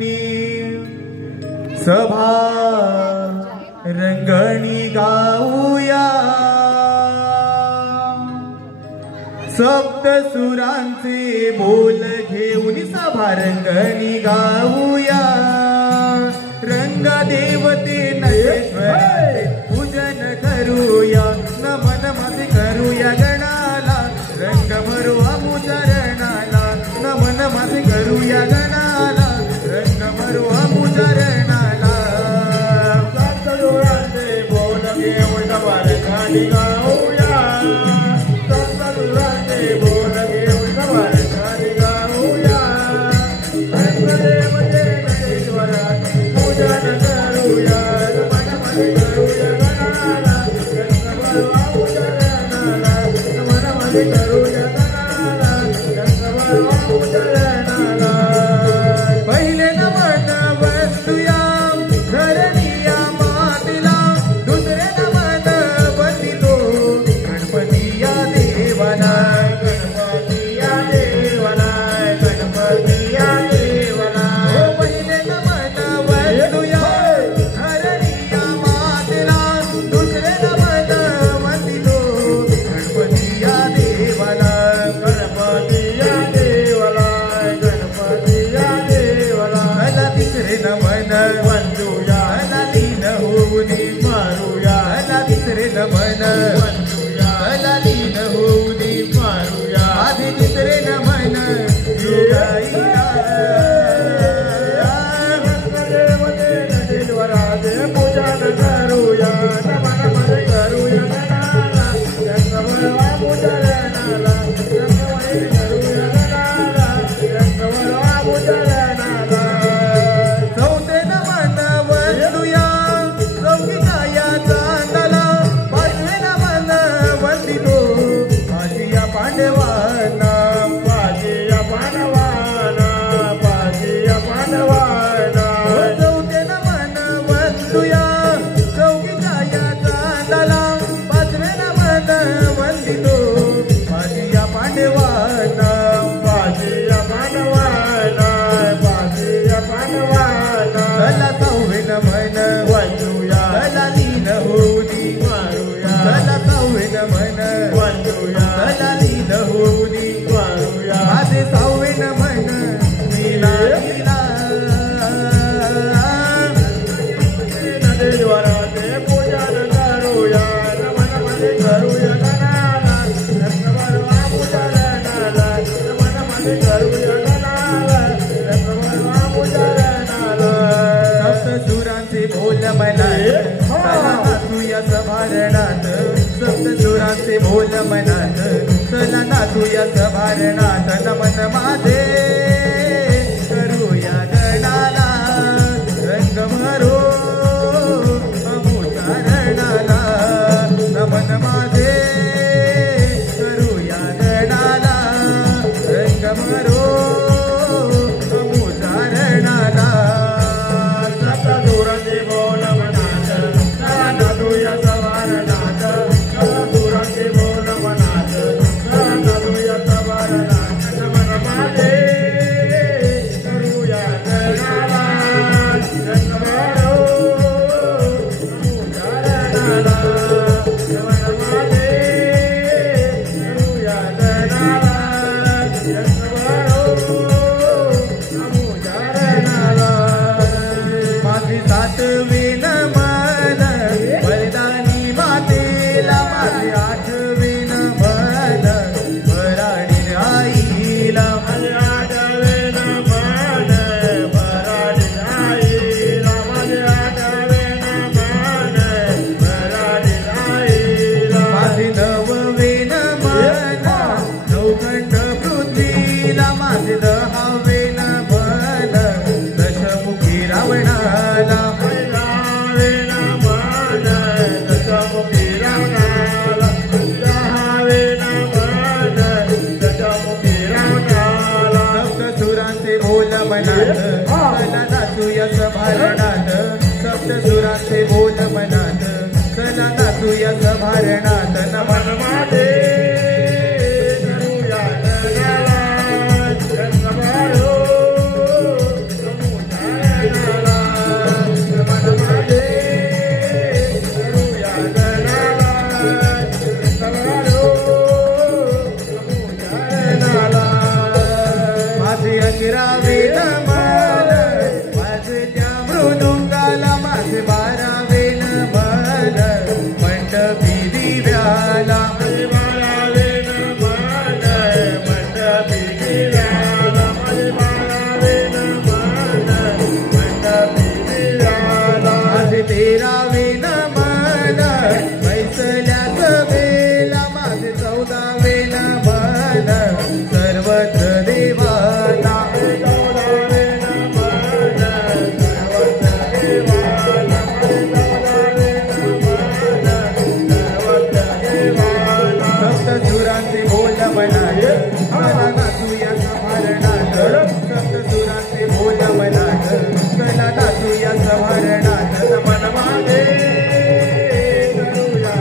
घेऊनी सभा रंगणी गाऊया सप्त सुरांचे बोल घेऊन सभा रंगणी गाऊया रंग देवते नरेश्वराचे पूजन करूया नमन माझे करूया गणाला रंग भरू आमु चरणाला नमन माझे करूया गणाला रंग भरू आमु चरणाला सप्त सुरांचे बोल घेऊन सभा रंगणी गाऊया सप्त सुरांचे बोल घेऊन सभा रंगणी गाऊया रंग देवते नरेश्वराचे पूजन करूया नमन माझे करूया गणाला रंग भरू आमु चरणाला नमन माझे करूया गणाला रंग भरू आमु चरणाला पहिले नमन वंदूया धरणीया मातेला दुसरे नमन वंदितो गणपतीया देवाला गणपतीया देवाला गणपतीया देवाला पहिले नमन वंदूया धरणीया मातेला दुसरे नमन वंदितो गणपतीया देवाला गणपतीया देवाला गणपतीया देवाला मला तिसरे नमन वंदूया मला लीन होऊनी मारूया मला तिसरे नमन वंदूया मला लीन होऊनी मारूया आधी तिसरे नमन योगाईला देवते नरेश्वराचे पूजन करूया नमन माझे करूया गणाला रंग भरू आमु चरणाला रंग माझे करूया गणाला रंग भरू आमु चरणाला चौथे नमन वंदूया चौकीकाया चांदला पाचवे नमन वंदितो पाचिया पांडवांना पाचिया पांडवांना पाचिया पांडवांना चौथे नमन वंदूया चौकीकाया चांदला पाचवे नमन वंदितो पाचिया पांडवांना पाचिया पांडवांना पाचिया पांडवांना चला सहावे नमन वंदूया चला लीन होऊनी मारूया चला सहावे नमन वंदूया चला लीन होऊनी मारूया आधी सहावे नमन लीला लीला नरेश्वराचे पूजन करूया नमन माझे करूया गणाला रंग भरू आमु चरणाला नमन माझे करूया गणाला रंग भरू आमु चरणाला सप्त सुरांचे बोल मनात चला नाचूया सभारणात सप्त सुरांचे बोल मनात चला नाचूया सभारणात नमन माझे करूया गणाला रंग भरू आमु चरणाला नमन माझे करूया गणाला रंग भरू आमु चरणाला सप्त सुरांचे बोल मनात चला नाचूया सभारणात सप्त सुरांचे बोल मनात चला नाचूया सभारणात नमन माझे करूया गणाला रंग भरू आमु चरणाला नमन माझे करूया गणाला रंग भरू आमु चरणाला माझी सातवे नमन बलिदानी मातेला माझे आठवे नमन भराडी आईला माझे आठवे नमन भराडी आईला माझे आठवे नमन भराडी आईला माझे नववे नमन नवखंड पृथ्वीला माझे दहावे नमन दशमुखी रावणाला माझे दहावे नमन दशमुखी रावणाला दहावे नमन दशमुखी रावणाला सप्त सुरांचे बोल मनात चला नाचूया सभारणात सप्त सुरांचे बोल मनात चला नाचूया सभारणात नमन माझे करूया गणाला रंग भरू आमु तेरावे न मन बैसल्याच बेला माझे 14वे न मन सर्वत्र देवाला 14वे न मन सर्वत्र देवाला 14वे न मन सर्वत्र देवाला सप्त सुरांचे बोल मनात मला नाचूया सभारणात सप्त सुरांचे बोल मनात चला नाचूया सभारणात मन मागे करूया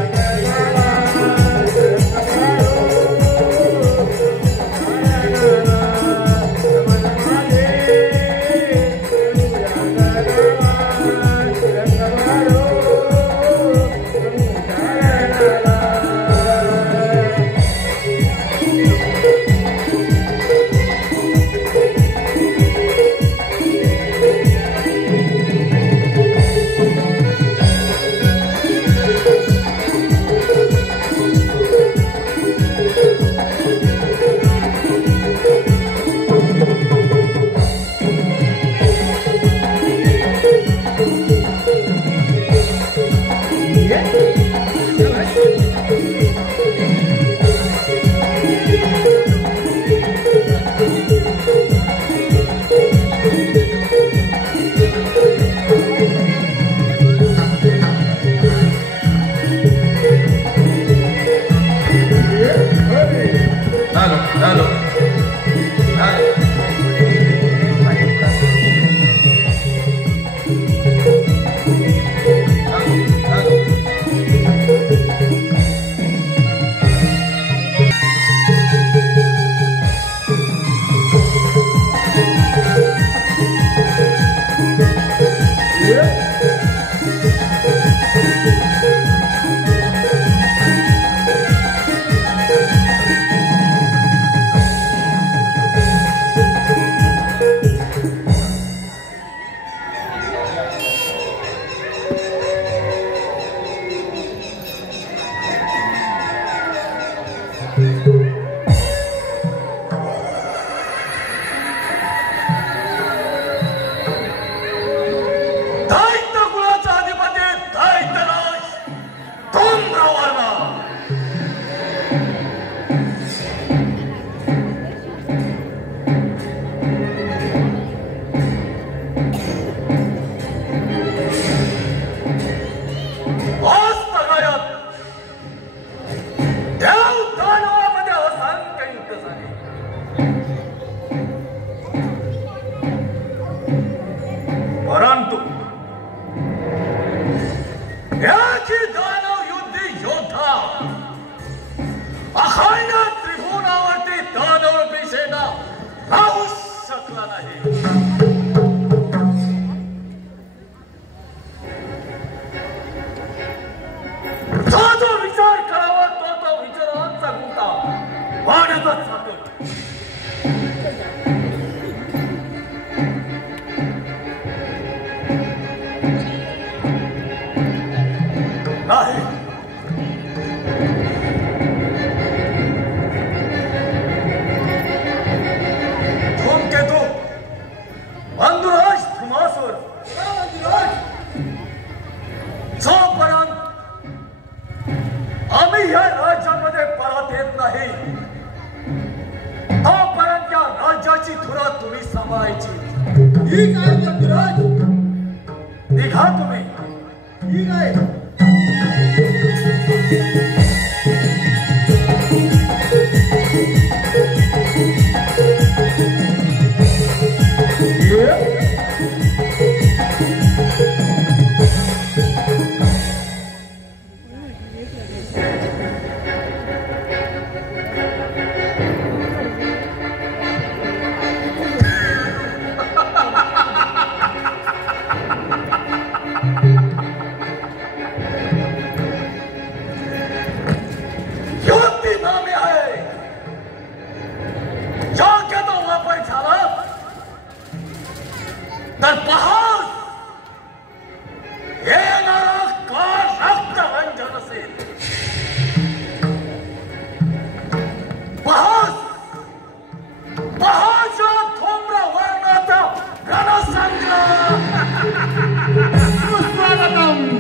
Suspradam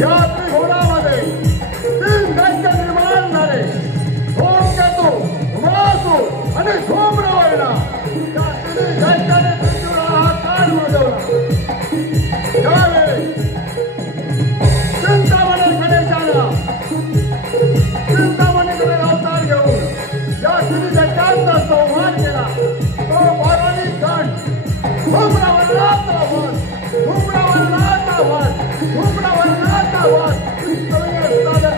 या त्रिभुवनामध्ये 3 दैत्य निर्माण झाले. धूमकेतू, धुमासूर आणि धूम्रवर्णा. या 3 दैत्याने पृथ्वीला हात वाजवला. त्यावेळी चिंतामणी गणेशाला चिंतामणीकडे अवतार घेऊन या 3 दैत्यांचा संहार केला. तो बारानी गण धूम्रवर्णाचा वध, धूम्रवर्णाचा वध, धूम्रवर्णाचा वध सादर केला होता.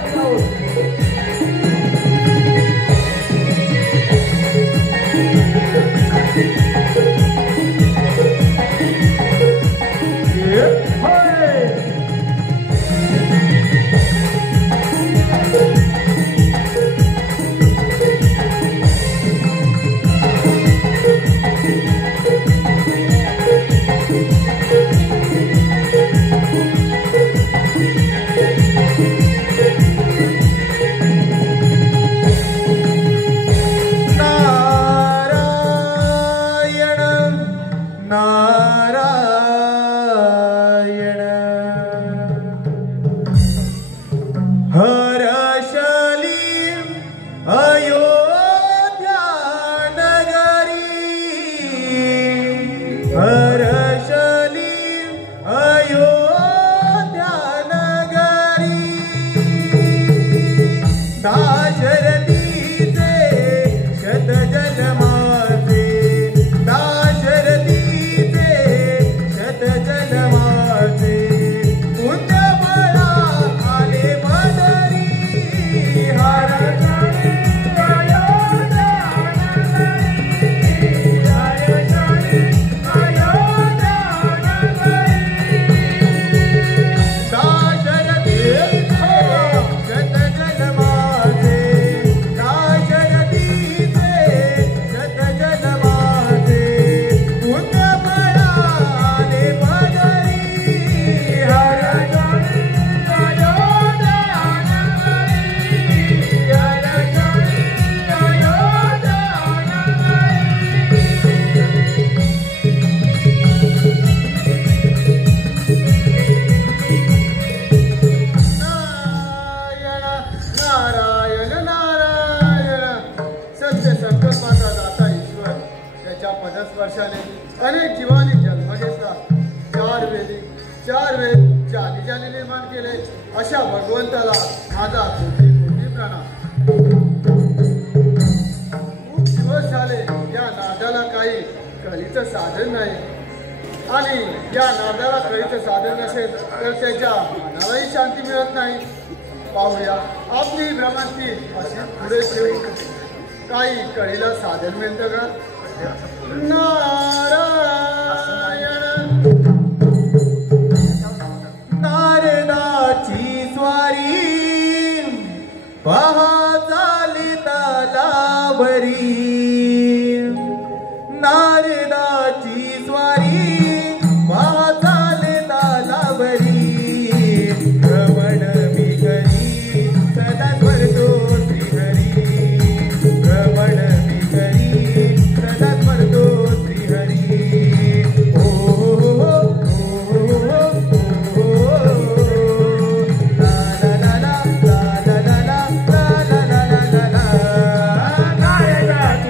पदस्पर्शाने अनेक जीवांनी जन्म घेतला. 4 वेदी 4 वेद ज्याने निर्माण केले अशा भगवंताला माझा कोटी कोटी प्रणाम. खूप दिवस झाले या नादाला काही कळीचं साधन नाही आणि या नादाला कळीचं साधन नसेल तर त्याच्या मनालाही शांती मिळत नाही. पाहूया आपली भ्रमंती अशी पुढे ठेवू. काही कळीला साधन मिळतं का? नारायण नारदाची स्वारी पहा चालिता लावरी. नारदाची स्वारी पहा चालिता लावरी. रमण मी करी सदा स्मरतो श्रीहरी. रमण मी करी सदा स्मरतो श्रीहरी. नारदाची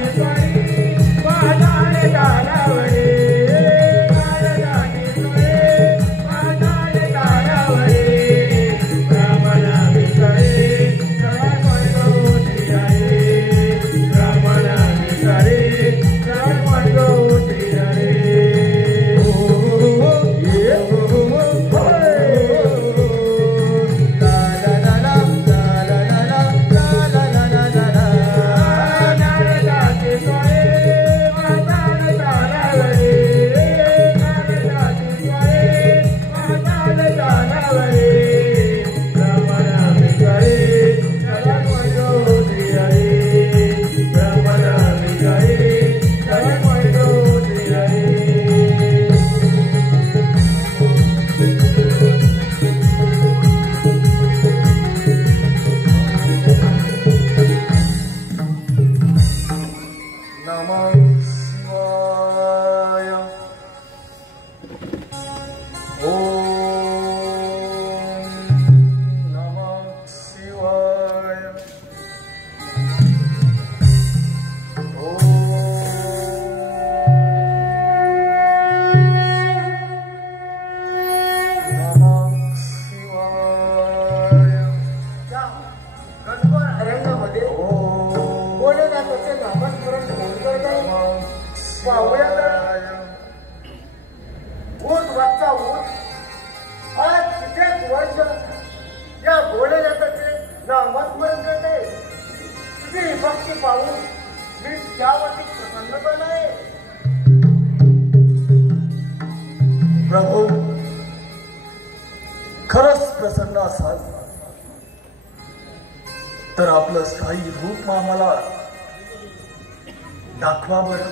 प्रसन्न असाल तर आपलं स्थायी रूप आम्हाला दाखवा बरं.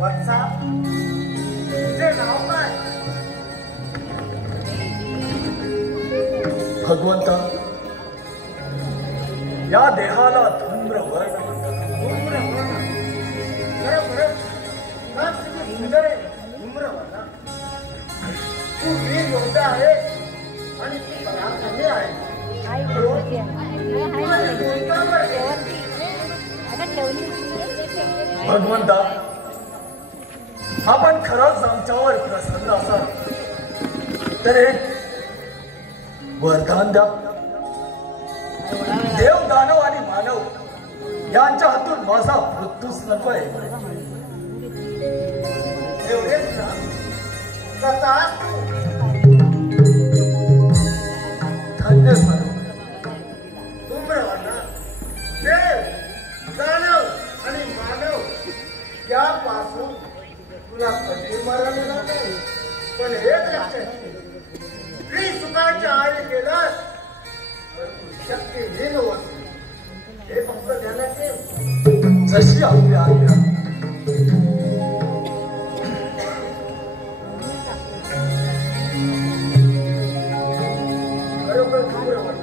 वत्सा, तुझे नाव काय? भगवंता, या देहाला धूम्रवर्ण म्हणतात. धूम्रवर्ण? खरं फार किती सुंदर आहे धूम्रवर्ण. तू वीर योद्धा आहे आणि ती पराक्रमी आहे. भगवंता, आपण खरंच आमच्यावर प्रसन्न असाल तर एक वरदान द्या. देव, दानव आणि मानव यांच्या हातून माझा मृत्यूच नकोय. एवढेच ना? कसा? धन्य झालो. धूम्रवर्ण, देव, दानव आणि मानव यापासून तुला कधी मरण येणार नाही. पण एक लक्षात ठेव, स्त्री सुखाच्या आहारी गेलास तर तू शक्तिहीन होत. हे फक्त ध्यानात ठेव. जशी आपली आज्ञा. खरोखर धूम्रवर्ण,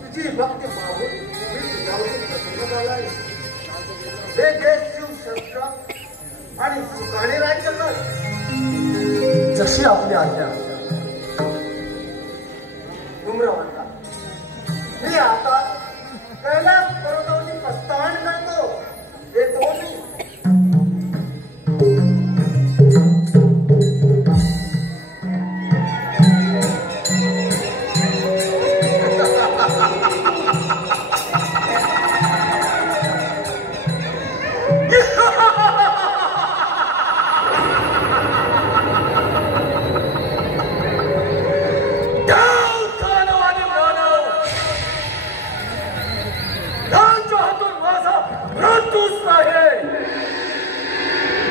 तुझी भक्ती पाहून मी तुझ्यावर प्रसन्न झाला आहे. हे देश शिव शस्त्र आणि सुखाने राज्य कर. जशी आपली आज्ञा. धूम्रवर्ण, मी आता कैलास पर्वतावरती प्रस्थान करतो. हे तो मी.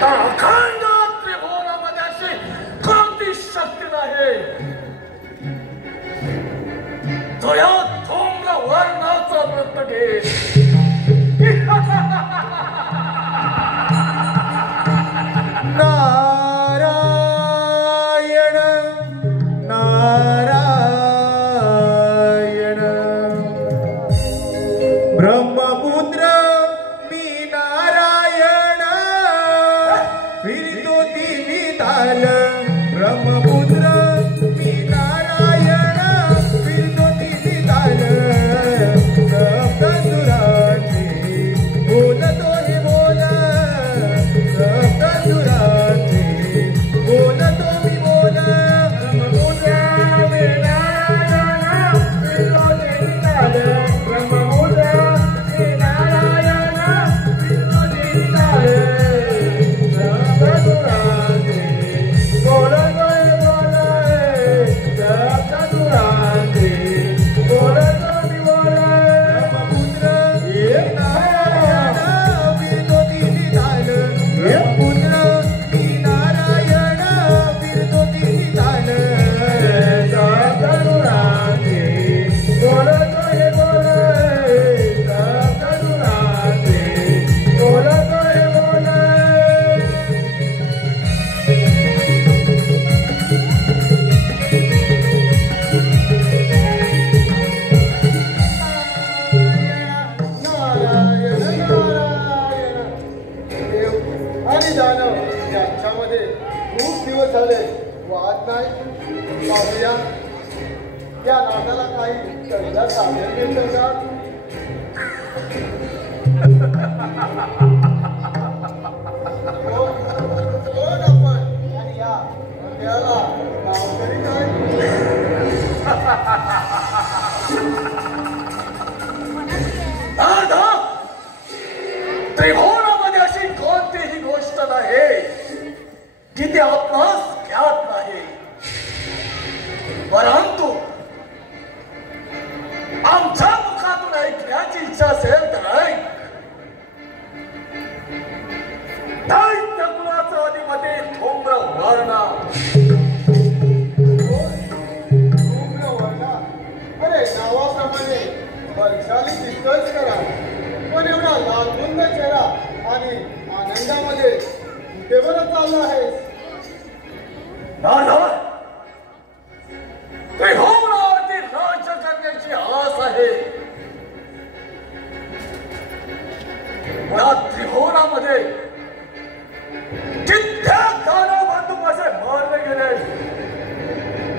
अखंड त्रिभुवनामध्ये अशी कोणती शक्ती नाही तो या धूम्रवर्णाचा व्रत घे. नारायण नारायण ब्रह्मपुत्र मी नारायण फिरतो तिन्ही ताल. ब्रह्मपुत्र मी नारायण फिरतो तिन्ही ताल. सप्तसुरांचे बोलतो हे बोल. सप्तसुरांचे बोलतो मी बोल. ब्रह्मपुत्र मी नारायण फिरतो तिन्ही ताल. ब्रह्मपुत्र मी नारायण फिरतो तिन्ही ताल. सप्तसुरांचे बोलतो हे बोल. सप्तसुरांचे बोलतो मी बोल. ब्रह्मपुत्र मी नारायण फिरतो तिन्ही ताल. ब्रह्मपुत्र मी नारायण फिरतो तिन्ही ताल. सप्तसुरांचे बोलतो हे बोल. सप्तसुरांचे बोलतो हे बोल. नारायण नारायण. देव आणि दानव यांच्यामध्ये खूप दिवस झाले वाद नाही. पाहूया या नादाला काही कविता सादर केलं का? कोण आपण आणि या हृदयाला नाव तरी काय? दादा, त्रिभुवनामध्ये अशी कोणतीही गोष्ट नाही की ती आपणास ज्ञात नाही. परंतु आमच्या मुखातून ऐकण्याची इच्छा असेल तर ऐक. लालबुंद चेहरा आणि आनंदामध्ये कुठे बरं चालला आहेस? त्रिभुवनावरती राज्य करण्याची आस आहे. या त्रिभुवनामध्ये कित्येक दानव बंधू माझे मारले गेले.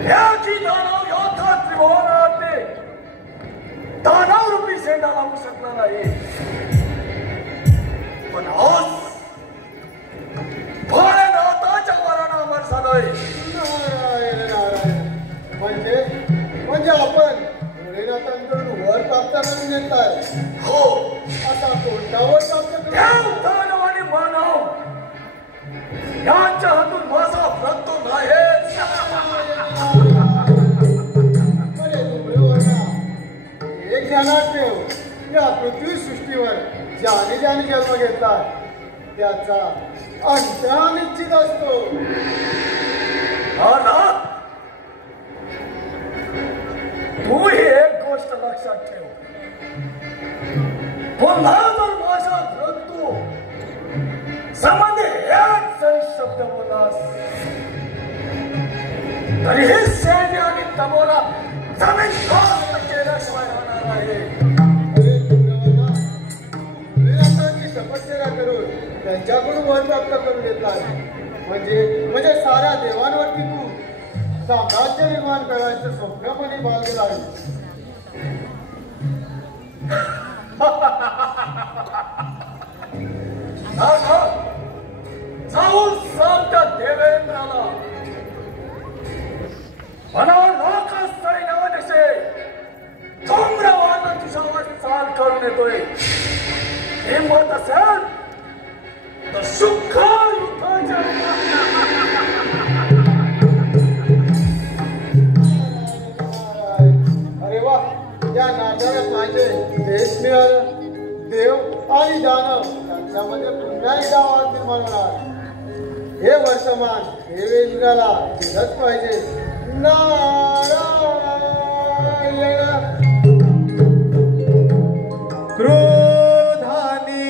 याची दानव योद्धा त्रिभुवनावरती दानव रूपी सेना लावू शकला नाही. पण आज भोलेनाथाच्या वरानं अमर झालोय. नारायण नारायण. म्हणजे आपण भोलेनाथांकडून वर प्राप्त करून येताय. हो, आता कोणता वर प्राप्त करून? देव, दानव आणि मानव यांच्या हातून माझा भक्त नाहीच. अरे डोंबरेवरना, एक ध्यानात ठेव, या पृथ्वी सृष्टीवर ज्याने जन्म घेतलाय त्याचा अंत हा निश्चित असतो. तू ही एक गोष्ट लक्षात ठेव. पुन्हा जर माझ्या भक्तू संबंधी एक जरी शब्द बोलास तरी हे सैन्य आणि तमोरा जमीन ध्वस्त केल्याशिवाय राहणार आहे. अरे डोंबरेवरना, भोलेनाथांची तपश्चर्या करून त्यांच्याकडून वर प्राप्त करून घेतलाय. म्हणजे साऱ्या देवांवरती तू साम्राज्य निर्माण करायचं स्वप्नपणे बांधलेलं आहे. जाऊन सांग त्या देवेंद्राला अनालोक सैन्यानिशी चंद्रवाना तुझ्यावर चाल करून येतोय. हिंमत असेल तर सुख युद्धाच्या अरे वा, या नात्याला माझे देश मिळालं. देव आणि दानव त्यांच्यामध्ये पुन्हा एकदा वाद निर्माण होणार. हे वर्तमान देवेंद्राला दिलंच पाहिजे. नारायण. क्रोधाने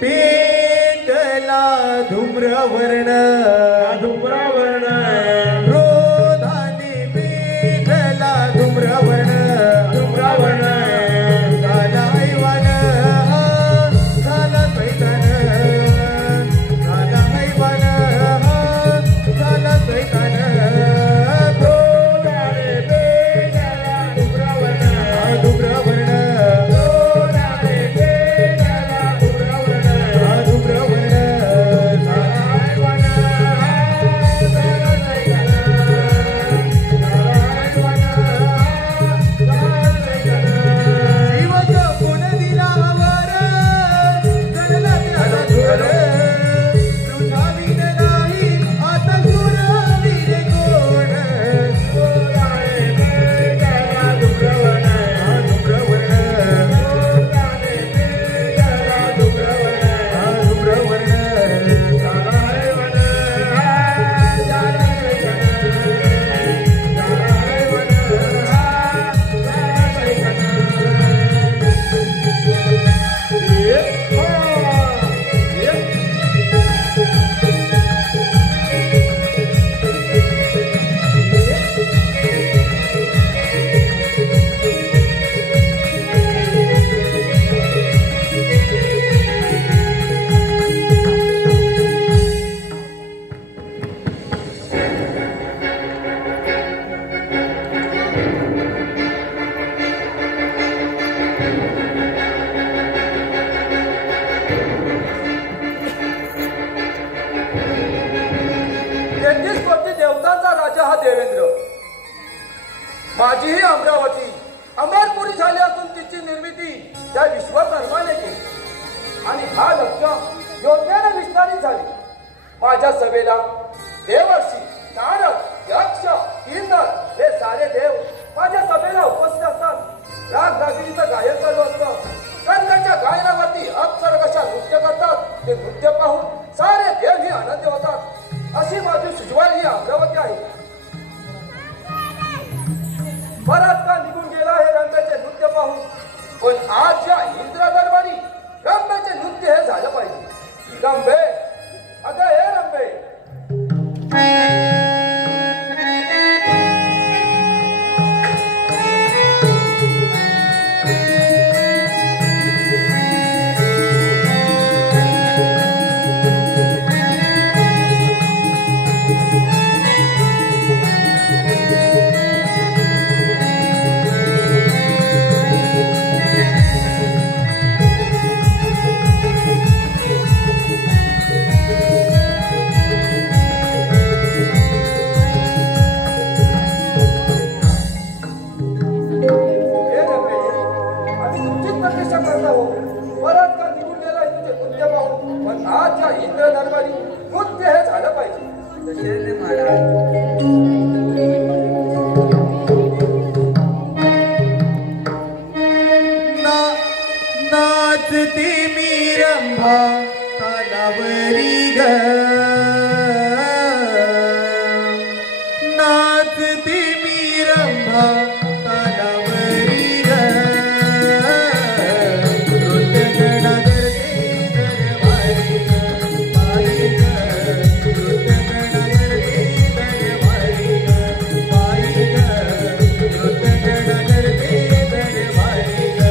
पेटला धूम्रवर्ण. क्रोधाने पेटला धूम्रवर्ण. झाला ऐवान, झाला पैतान. झाला ऐवान, झाला पैतान. क्रोधाने पेटला धूम्रवर्ण. माझी ही अमरावती अमरपुरी झाली असून तिची निर्मिती त्या विश्वकर्माने केली आणि हा लक्ष योग्याने विस्तारित झाली. माझ्या सभेला देवर्षी, नारद, यक्ष, किन्नर हे सारे देव माझ्या सभेला उपस्थित असतात. राग रागिणीचं गायन चालू असतं. त्यांच्या गायनावरती अप्सर कशा नृत्य करतात ते नृत्य पाहून सारे देव ही आनंदी होतात. अशी माझी सुजवाल ही अमरावती आहे. बराच काळ निघून गेला हे रंगाचे नृत्य पाहून, पण आज या इंद्र दरबारी इंद्रधर्माने नृत्य हे झालं पाहिजे. नाचते मी रंभा तालावरी ग, नाचते मी रंभा तालावरी ग, नृत्य गणा करते दरबारी ग, बाई ग, नृत्य गणा करते दरबारी ग, बाई ग, नृत्य गणा करते दरबारी ग.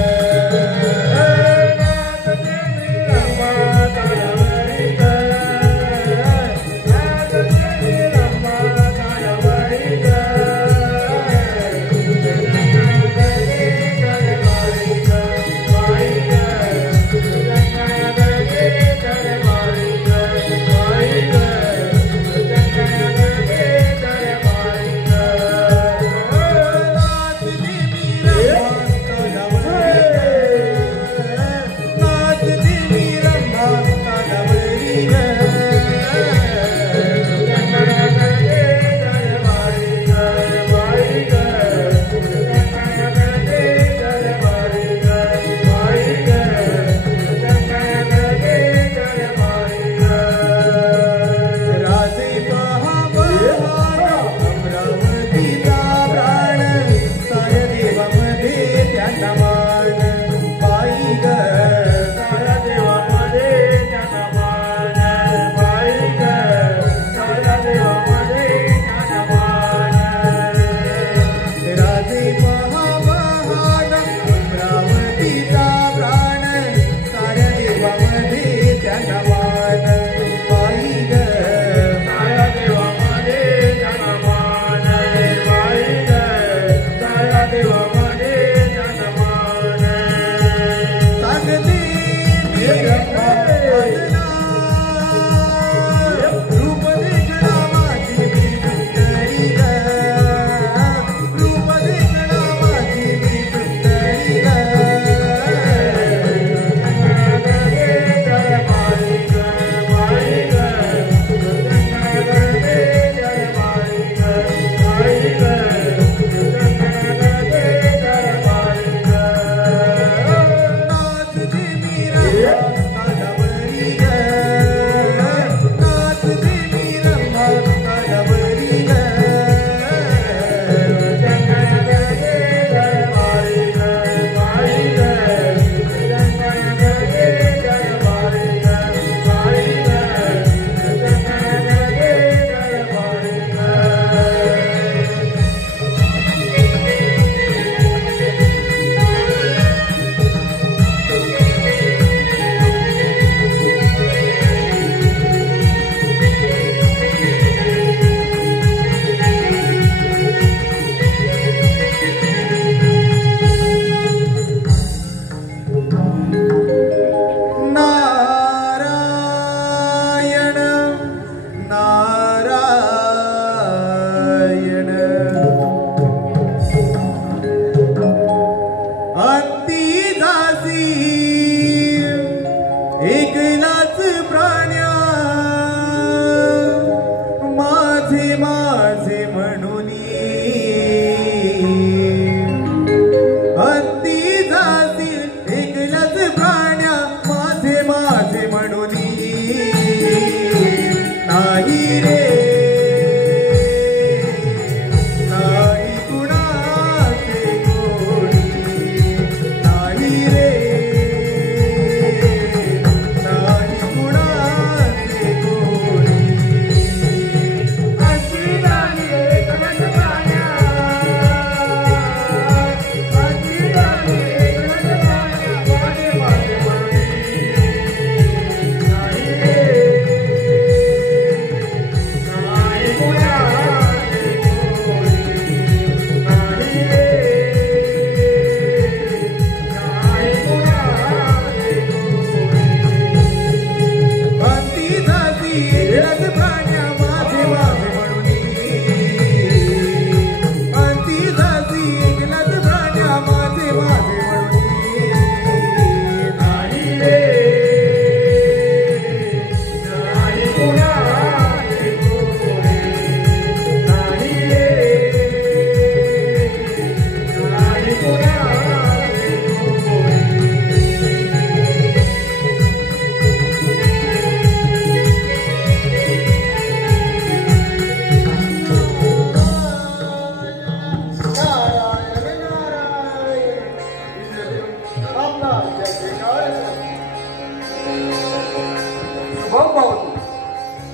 शुभम भवतु.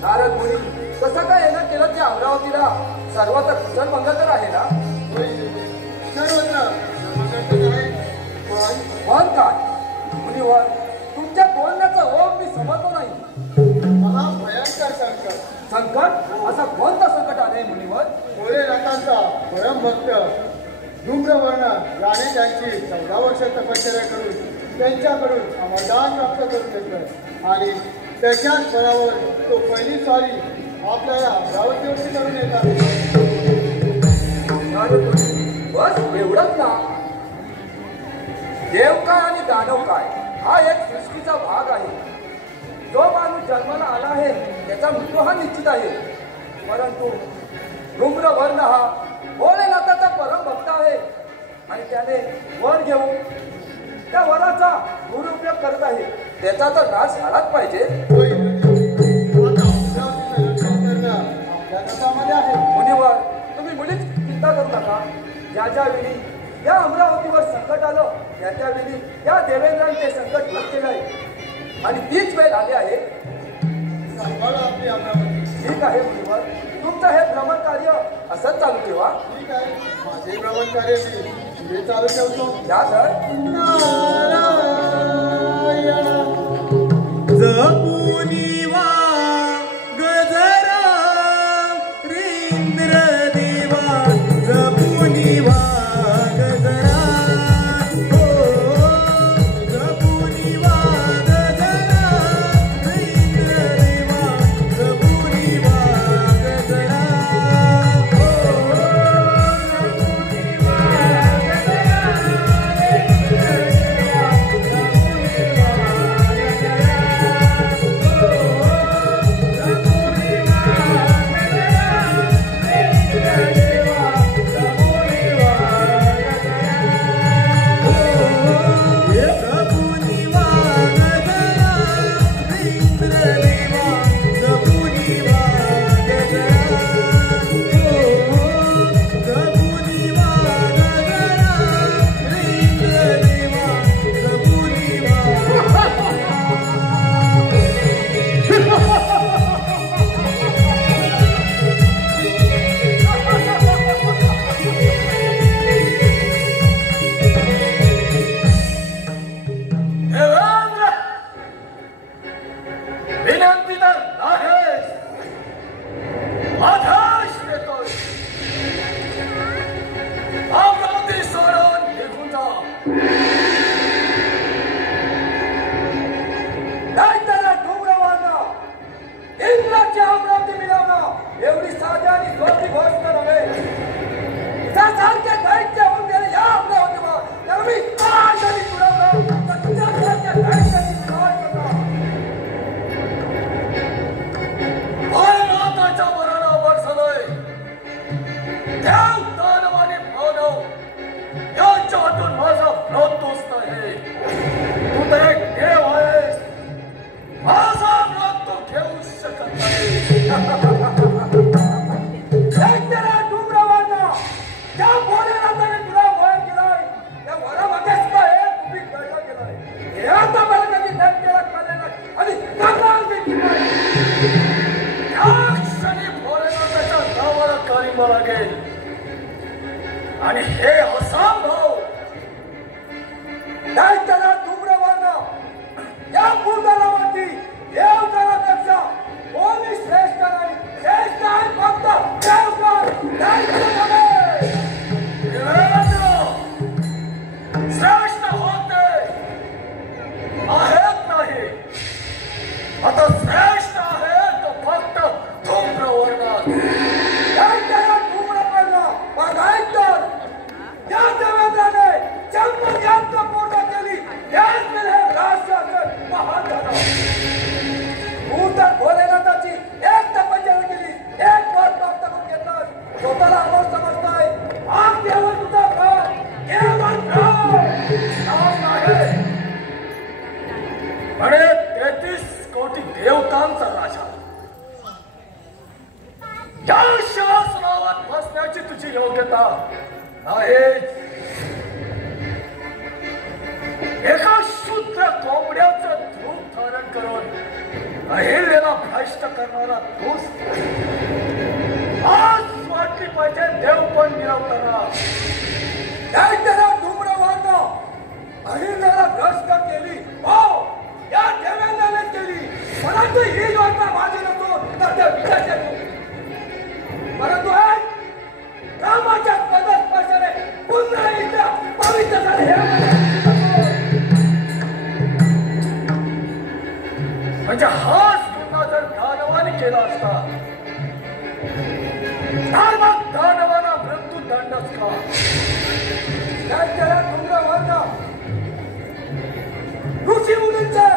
नारद मुनी कसं काय येणं केलं त्या अमरावतीला? सर्वत्र कुशल मंगल तर आहे ना? सर्वत्र मंगल तर आहे. पण काय मुनिवर, तुमच्या बोलण्याचा ओघ मी समजतो नाही. महाभयंकर संकट. संकट? असा कोणता संकट आले मुनिवर? भोलेनाथांचा परमभक्त धूम्रवर्ण याने त्यांची 14 वर्ष तपश्चर्या करून त्यांच्याकडून अमरदान प्राप्त करून घेतलं आणि त्याच्याच बळावर तो पहिली स्वारी आपल्याला अमरावतीवरती करून येतात. बस एवढंच ना? देव काय आणि दानव काय हा एक सृष्टीचा भाग आहे. जो माणूस जन्माला आला आहे त्याचा मृत्यू हा निश्चित आहे. परंतु धूम्रवर्ण हा भोलेनाथाचा परम भक्त आहे आणि त्याने वर घेऊन त्या वराचा दुरुपयोग करत आहे. त्याचा तर नाश झालाच पाहिजे. मुनिवर, तुम्ही मुलीच चिंता करू नका. ज्या वेळी या अमरावतीवर संकट आलं त्यावेळी या देवेंद्राने ते संकट दूर केलं आहे आणि तीच वेळ आली आहे. आपली अमरावती. ठीक आहे मुनिवर, तुमचं हे भ्रमण कार्य असंच चालू ठेवा. ठीक आहे, माझे भ्रमण कार्य मी चालू ठेवतो. या तर जपुनी वा गजरा रेंद्र देवा, जपुनी वा गजरा, हो जपुनी वा गजरा रेंद्र देवा, जपुनी वा गजरा, हो जपुनी वा गजरा रेंद्र देवा, जपुनी आणि हे असंभव दैत्याला धूम्रवर्ण या भूतलावरती देवतापेक्षा कोणी श्रेष्ठ नाही. श्रेष्ठ आहे फक्त देवगण, दैत्य नव्हे. श्रेष्ठ होते आहेत नाही, आता श्रेष्ठ आहे तो फक्त धूम्रवर्ण. दैत्याला धूम्रवर्ण बघायचं या देवेंद्राने जन्मजात पूर्ण केली. याच वेळी राष्ट्राचं महान झालं. तू तर भोलेनाथाची एक तपश्चर्या केली, एक वर प्राप्त करून घेतला. स्वतःला अमर समजताय. हा केवळ तुझा प्राण, केवळ प्राण आहे. आणि 33 कोटी देवतांचा राजा या शासनावर बसण्याची तुझी योग्यता नाही. एका शुद्ध कोंबड्याचं धूप धारण करून अहिल्याला भ्रष्ट करणारा तोच आज वाटली पाहिजे देव पण मिळवताना त्याला धूम्रवाना अहिल्याला भ्रष्ट केली हो या देवेंद्राने केली परंतु ही योजना माझी नसून तर त्या विचारते परंतु आज रामाच्या पदस्पर्शाने पुन्हा एकदा पवित्र झाले म्हणजे हाच गुन्हा जर दानवाने केला असता तर मग दानवाला मृत्यूदंडच का त्याला धूम्रवाना ऋषी मुलींचे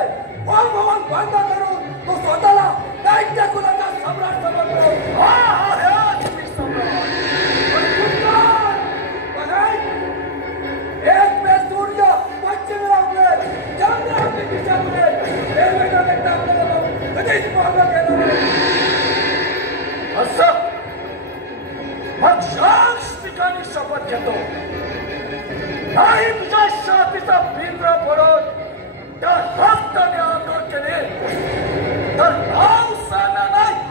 वांग भवन बंद करून तो स्वतःला दैत्य कुलाचा सम्राट समजतो एक में सूर्य पश्चिमेला उगवेल चंद्र आपली दिशा उगवेल वेगवेगळ्या व्यक्ती आपल्याला कधीच पाहणं गेलं नाही असं मग याच ठिकाणी शपथ घेतो नाही तुझ्या शापीचा पिंजरा पडून त्या रक्ताने अंगावर केले तर नाव सांगणार नाही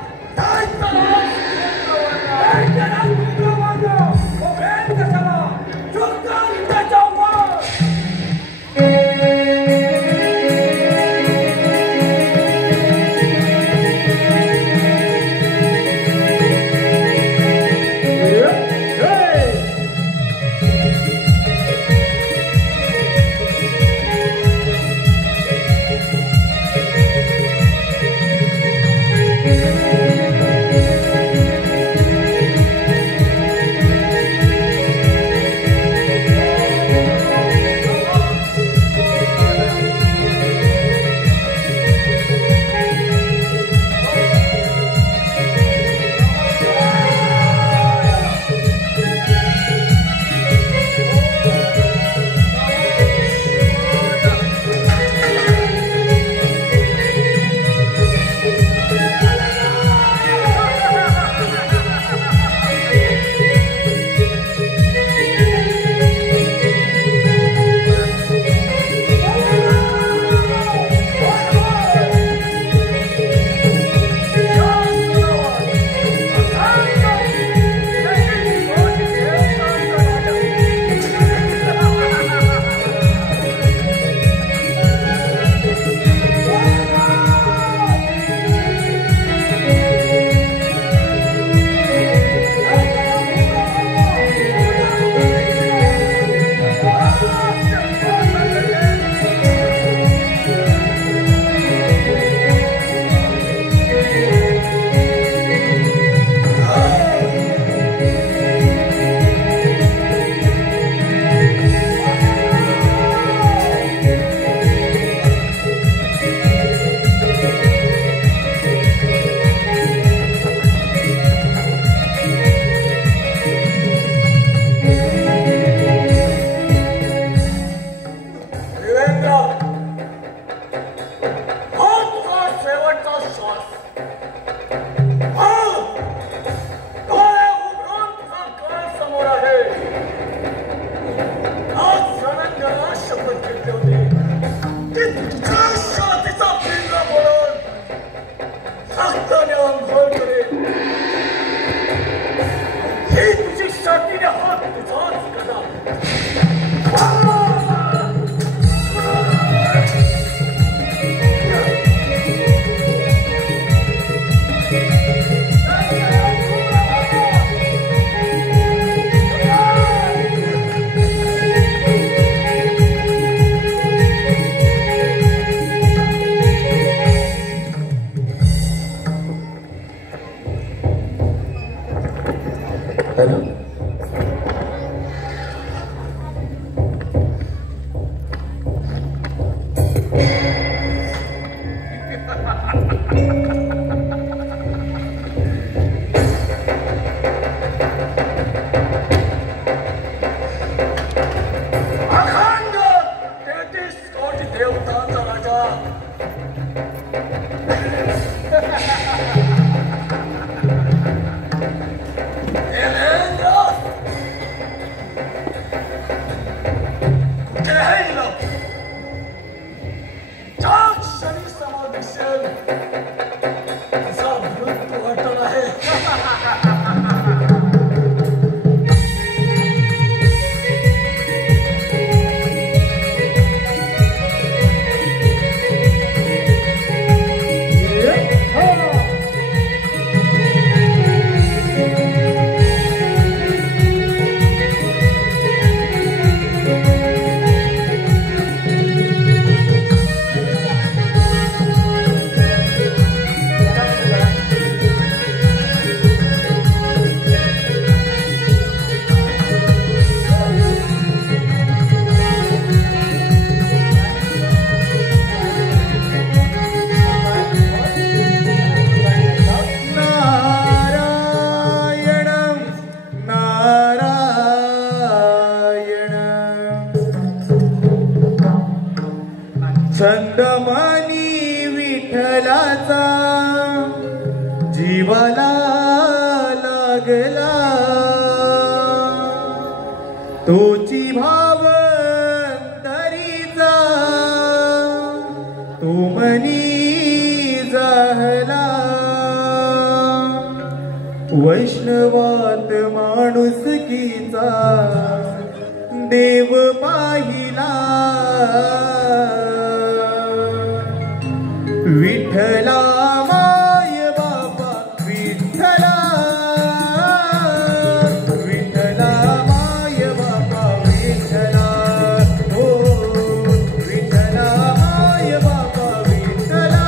क्षणी समोर दिसेल विठ्ठलाचा जीवाला लागला तोची भावंतरीचा तो मनी जाहला वैष्णवात माणुसकीचा देव पाहिला विठ्ठला माय बापा विठ्ठला विठ्ठला माय बापा विठ्ठला हो विठ्ठला माय बापा विठ्ठला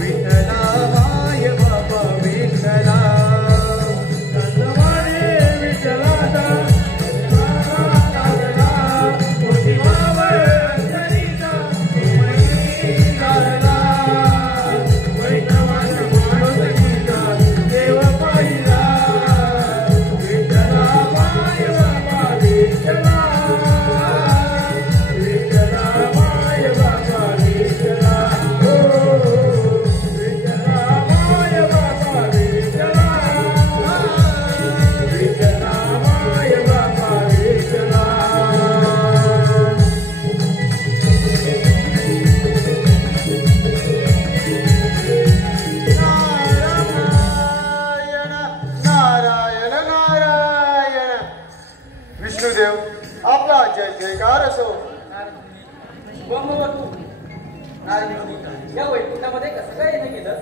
विठ्ठला माय बापा विठ्ठला नंदवाडे विठ्ठलाचा विष्णुदेव आपला जय जयकार असो. या वैकुंठामध्ये कसं काय येणं केलं?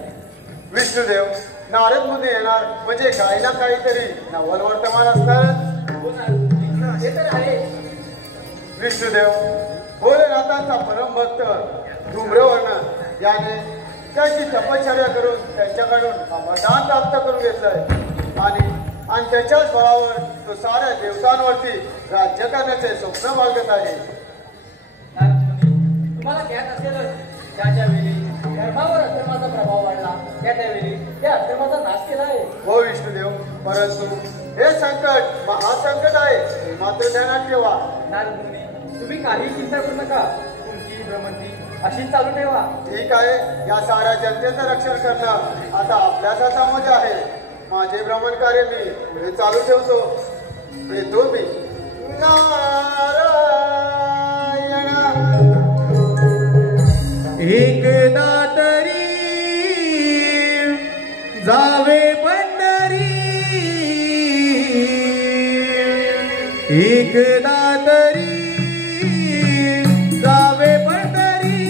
विष्णुदेव नारद मुनी येणार म्हणजे काही ना काहीतरी नवल वर्तमान असणारच. ते तर आहे. विष्णुदेव भोलेनाथांचा परमभक्त धूम्रवर्ण याने त्यांची तपश्चर्या करून त्यांच्याकडून वरदान प्राप्त करून घेतलंय आणि त्याच्याच बळावर तो साऱ्या देवतांवरती राज्य करण्याचे स्वप्न बाळगत आहे. तुम्हाला ज्ञात असेलच त्याच्या वेळी धर्मावर अधर्माचा प्रभाव वाढला त्या त्यावेळी त्या अधर्माचा नाश केला आहे. हो विष्णुदेव, परंतु हे संकट महासंकट आहे हे मात्र ध्यानात ठेवा. नारदमुनी तुम्ही काही चिंता करू नका. तुमची भ्रमंती अशीच चालू ठेवा. ठीक आहे. या साऱ्या जनतेचं रक्षण करणं आता आपल्याच हातामध्ये आहे. माझे भ्रमण कार्य मी पुढे चालू ठेवतो. येतो मी. नारायण एकदा तरी जावे पंढरी एकदा तरी जावे पंढरी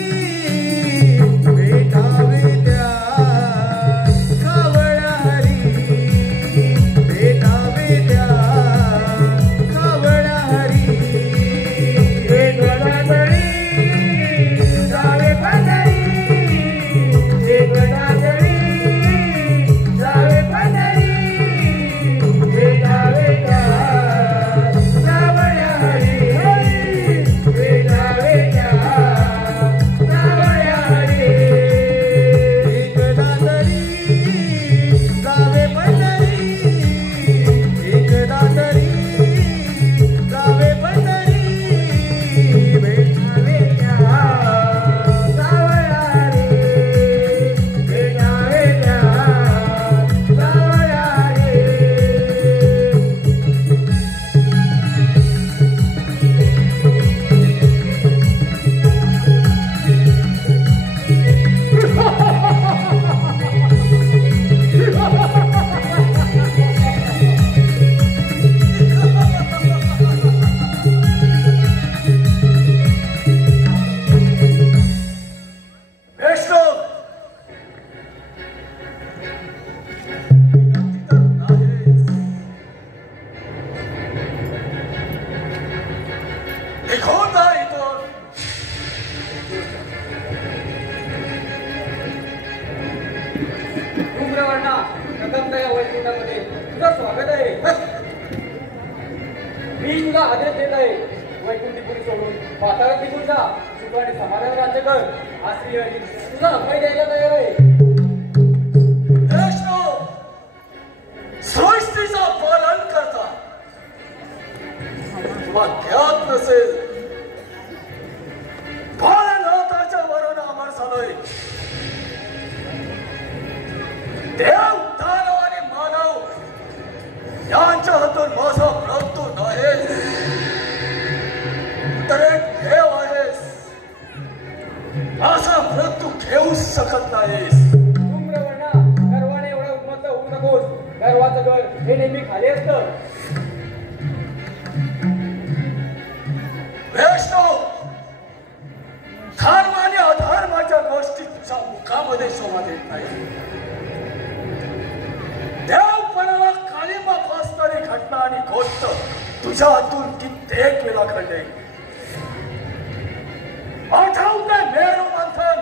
भेटावे त्या कावळ्या हरी भेटावे त्या कावळ्या हरी एकदा तरी जावे पंढरी एकदा तरी जावे पंढरी भेटावे त्या कावळ्या हरी भेटावे त्या कावळ्या हरी एकदा तरी जावे पंढरी एकदा तरी जावे पंढरी भेटावे त्या कावळ्या हरी भेटावे त्या कावळ्या हरी. धूम्रवर्णा कदंब या वैकुंठामध्ये तुझं स्वागत आहे. मी तुला आदेश देत आहे. वैकुंठीपुरी सोडून पाताळात निघून जा. सुख आणि समाधान राज्य कर. हा श्रीहरी तुझा अभय द्यायला तयार आहे. सृष्टीचा पालन करता तुला ज्ञात नसेल, भोलेनाथाच्या वरून अमर झालोय. देव दानव आणि मानव यांच्या हातून माझा मृत्यू नाही, तर एक देव आहेस, असा मृत्यू घेऊ शकत नाहीस. धूम्रवर्णा, गर्वाने एवढा उन्मत्त होऊ नकोस. गर्वाचं घर हे नेहमी खाली असतं. वैष्णव, धर्म आणि अधर्माच्या गोष्टी तुझ्या मुखामध्ये शोभा देत नाही. देवपणाला काळीमा फासणारी घटना आणि गोष्ट तुझ्या हातून कित्येक वेळा घडले. आठवते मेरू मंथन,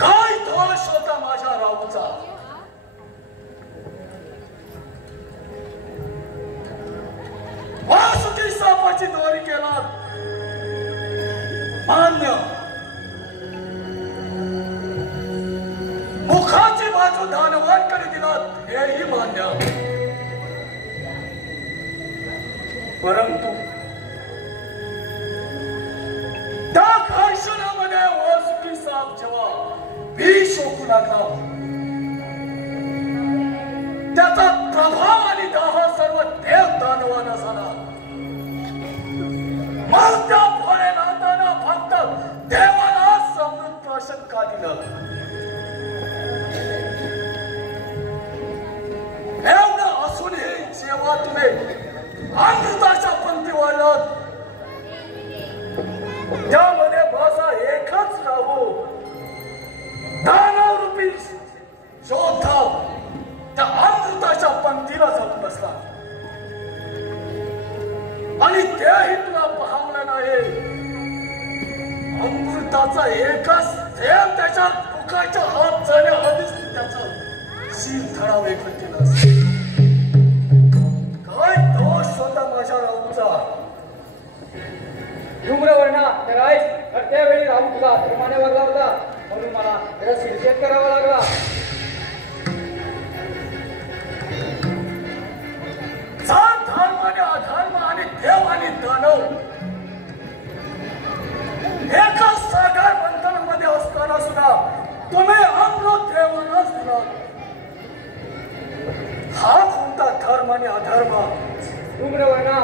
काय दोष होता माझ्या राहूचा? वासुकी सापाची दोरी केला मान्य, मुखाची बाजू दानवांकडे दिलात हेही मान्य, परंतु त्या घर्षणामध्ये वासुकी साप जेव्हा विष ओकू लागला, त्याचा प्रभाव आणि दाह सर्व देव दानवाना झाला. मग त्या भोलेनाथानं फक्त देवाला समृद्ध प्राशन का दिलं? एवढं असूनही जेव्हा तुम्ही अमृताच्या पंक्ती वाढत, त्यामध्ये भाषा एकच राहू, दानव रूपी योद्धा त्या अमृताच्या पंक्तीला जाऊन बसला आणि तेही तुला पाहवलं नाही. अमृताचा एकच थेंब त्याच्या मुखाच्या हात जाण्याआधीच त्याचा शील धडा वेगळं केला. काय दोष होता माझ्या राहूचा? धूम्रवर्णा, तर ऐक, तर त्यावेळी राहू तुला धर्माने वरला होता, म्हणून मला त्याचा शिरछेद करावा लागला. धर्म आणि अधर्म आणि देव आणि दानव एका सागर बंधनामध्ये असताना सुद्धा तुम्ही अमृत देवालाच दिला. हा कोणता धर्म आणि अधर्म? धूम्रवर्णा,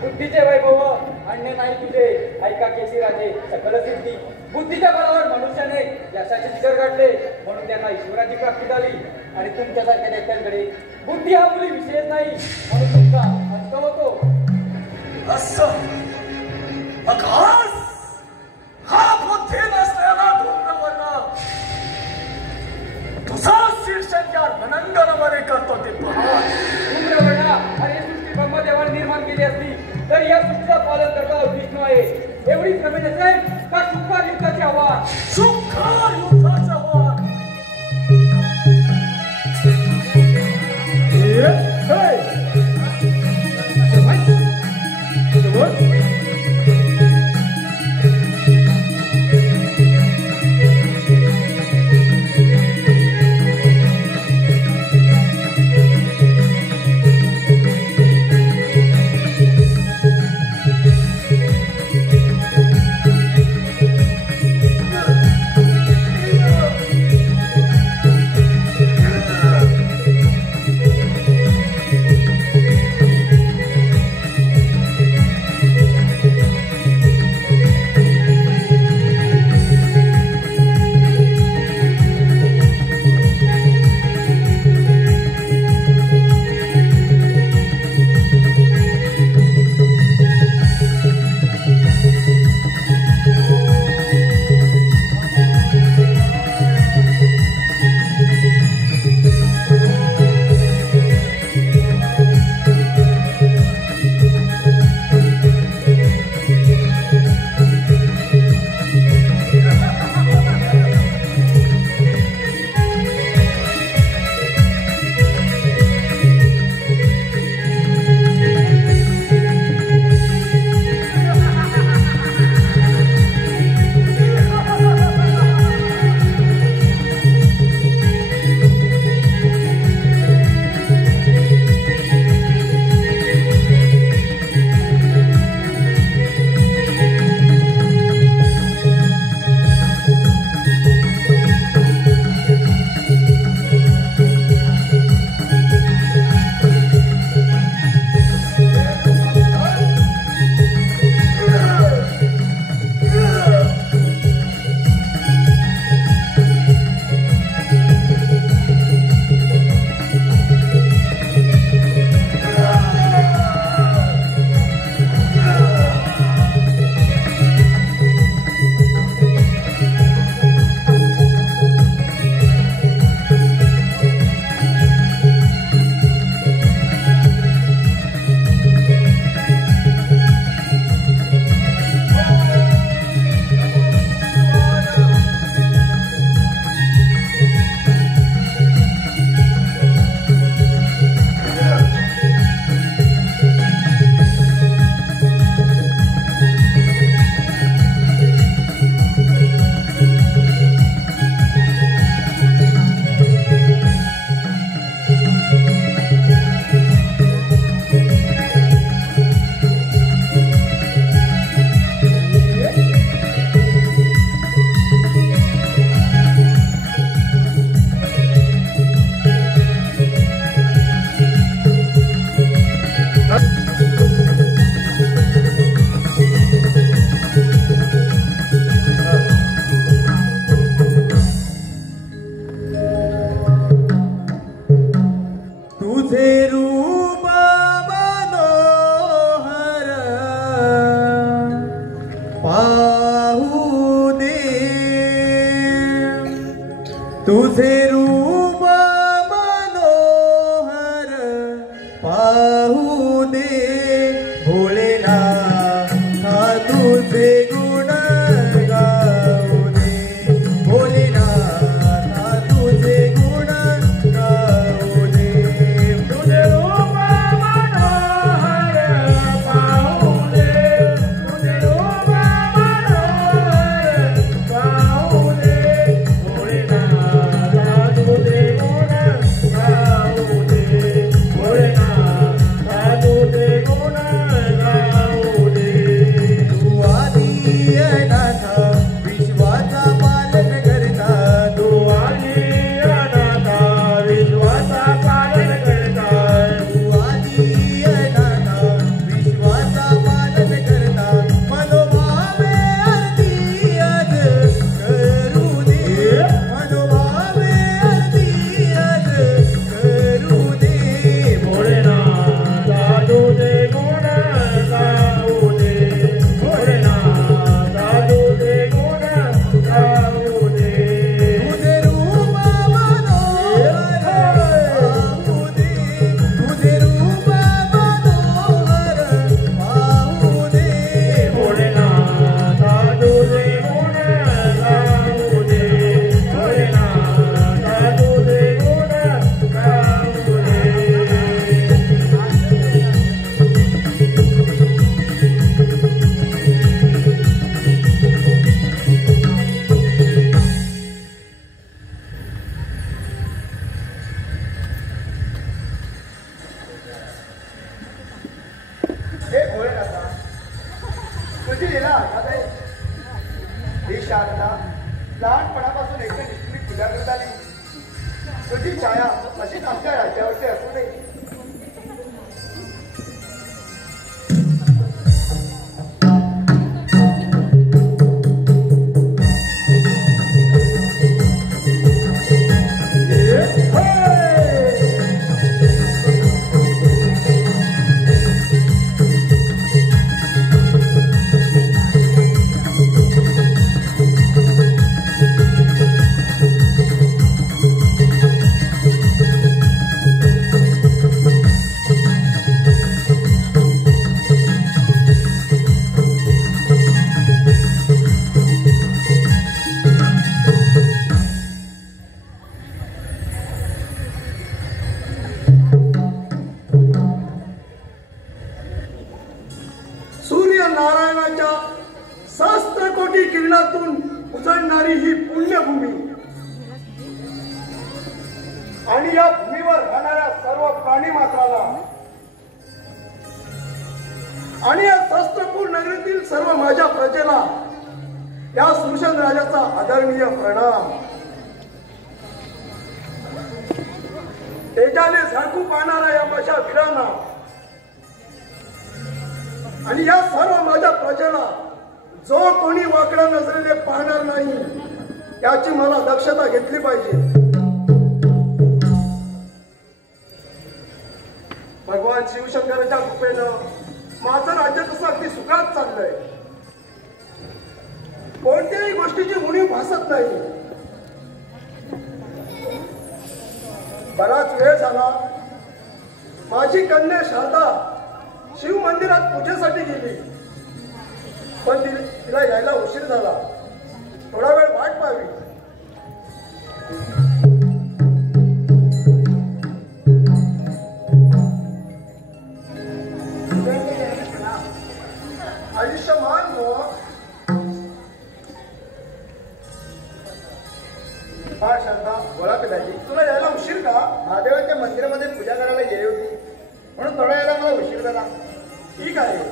बुद्धीचे वैभव आणणे नाही तुझे. ऐका केशीराजे, सकल सिद्धी बुद्धीच्या बळावर मनुष्याने यशाचे शिखर गाठले, म्हणून त्यांना ईश्वराची प्राप्ती झाली. आणि तुमच्यासारख्या नेत्यांकडे बुद्धी हा मुली विशेष नाही, म्हणून तुमचा अंत होतो. असं मग आज हा बुद्धी नसलेला धूम्रवर्ण तुझा शीर्षक या मनंगनामध्ये करतो ते पहा. धूम्रवर्णा, अरे सृष्टी ब्रह्मदेवाने निर्माण केली असली तर या सृष्टीचा पालन करता विष्णू आहे. एवढी प्रमेय नसेल का शुक्र युद्धाची आव्हान? शुक्र युद्धाचं आव्हान. तुझे रूप मनोहर पाहू दे भोलेनाथ तुझे गुण गाऊ दे भोलेनाथ तुझे गुण गाऊ दे तुझे रूप मनोहर पाहू दे तुझे रूप मनोहर पाहू दे भोलेनाथ तुझे गुण गाऊ दे भोलेनाथ तुझे गुण गाऊ दे तू आदी अनाथ विश्वाचा पालन करता तू आदी अनाथ विश्वाचा पालन करता तू आदी अनाथ विश्वाचा पालन करता मनोभावे आरती आज करू दे मनोभावे आरती आज करू दे भोलेनाथ तुझे गुण गाऊ दे भोलेनाथ तुझे गुण गाऊ दे तुझे रूप मनोहर पाहू दे तुझे रूप मनोहर पाहू दे भोलेनाथ तुझे गुण गाऊ दे भोलेनाथ तुझे गुण गाऊ दे हे भोलेनाथा तुझी लीला आठवत आहे ही शारदा लहानपणापासून एकदम निष्ठुरी पूजा करत आली तुझी छाया अशीच आमच्या राज्यावरती असू दे सूर्य नारायणाच्या सहस्त्र कोटी किरणातून उजळणारी ही पुण्यभूमी आणि या भूमीवर राहणाऱ्या सर्व प्राणी मात्राला आणि या सहस्त्रपूर नगरीतील सर्व माझ्या प्रजेला या सुरशन राजाचा आदरणीय प्रणाम तेजाने झाकू पाहणाऱ्या या माझ्या वीरांना आणि या सर्व माझ्या प्रजेला जो कोणी वाकड्या नजरेने पाहणार नाही याची मला दक्षता घेतली पाहिजे भगवान शिवशंकराच्या कृपेनं माझं राज्य तसं अगदी सुखात चाललंय कोणत्याही गोष्टीची उणीव भासत नाही बराच वेळ झाला माझी कन्या शारदा शिव मंदिरात पूजेसाठी गेली पण तिला यायला उशीर झाला थोडा वेळ वाट पाहावी आयुष्यमान हो हा शारदा बोला पिताजी तुला यायला उशीर का महादेवाच्या मंदिरामध्ये पूजा करायला गेली होती म्हणून थोडा यायला मला उशीर झाला ठीक आहे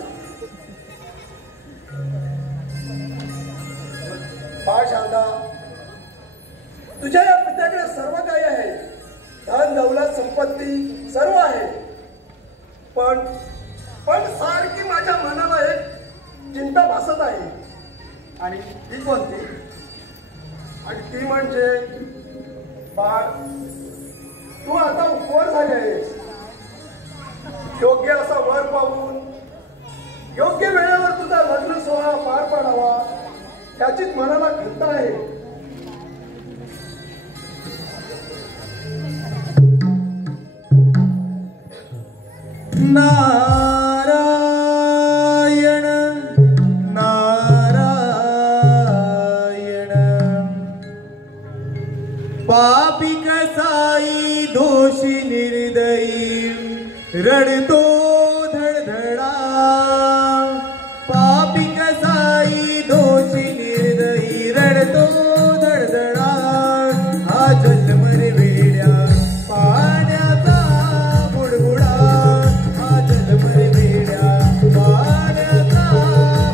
बाळ शारदा तुझ्या या पित्याकडे सर्व काही आहे धन दौलत संपत्ती सर्व आहे पण सारखी माझ्या मनाला एक चिंता भासत आहे आणि ती कोणती आणि ती म्हणजे बाळ तू आता उपवास झाली आहेस योग्य असा वर पाहून योग्य वेळेवर तुझा लग्न सोहळा पार पाडावा त्याचीच मनाला खंत आहे नारायण नारायण पापी कसाई दोषी निर्दयी रडतो धडधडा पापी कसाई दोषी निर्दयी रडतो धडधडा हा जन्म रे वेड्या पाण्याचा बुडबुडा हा जन्म रे वेड्या पाण्याचा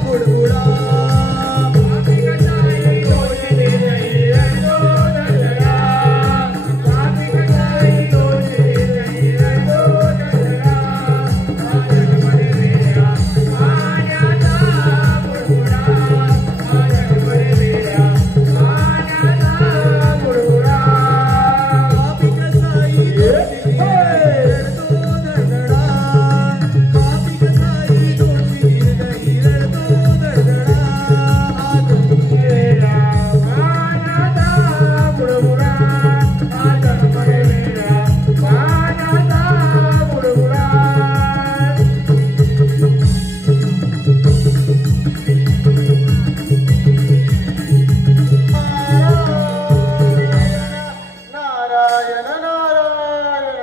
बुडबुडा पापी कसाई दोषी निर्दयी रडतो धडधडा पापी कसाई दोषी निर्दयी रडतो धडधडा हा जन्म रे वेड्या पाण्याचा बुडबुडा हा जन्म रे वेड्या पाण्याचा बुडबुडा पापी कसाई दोषी रडतो धडधडा पापी कसाई दोषी निर्दयी रडतो धडधडा हा जन्म रे वेड्या पाण्याचा बुडबुडा हा जन्म रे वेड्या पाण्याचा बुडबुडा नारायण नारायण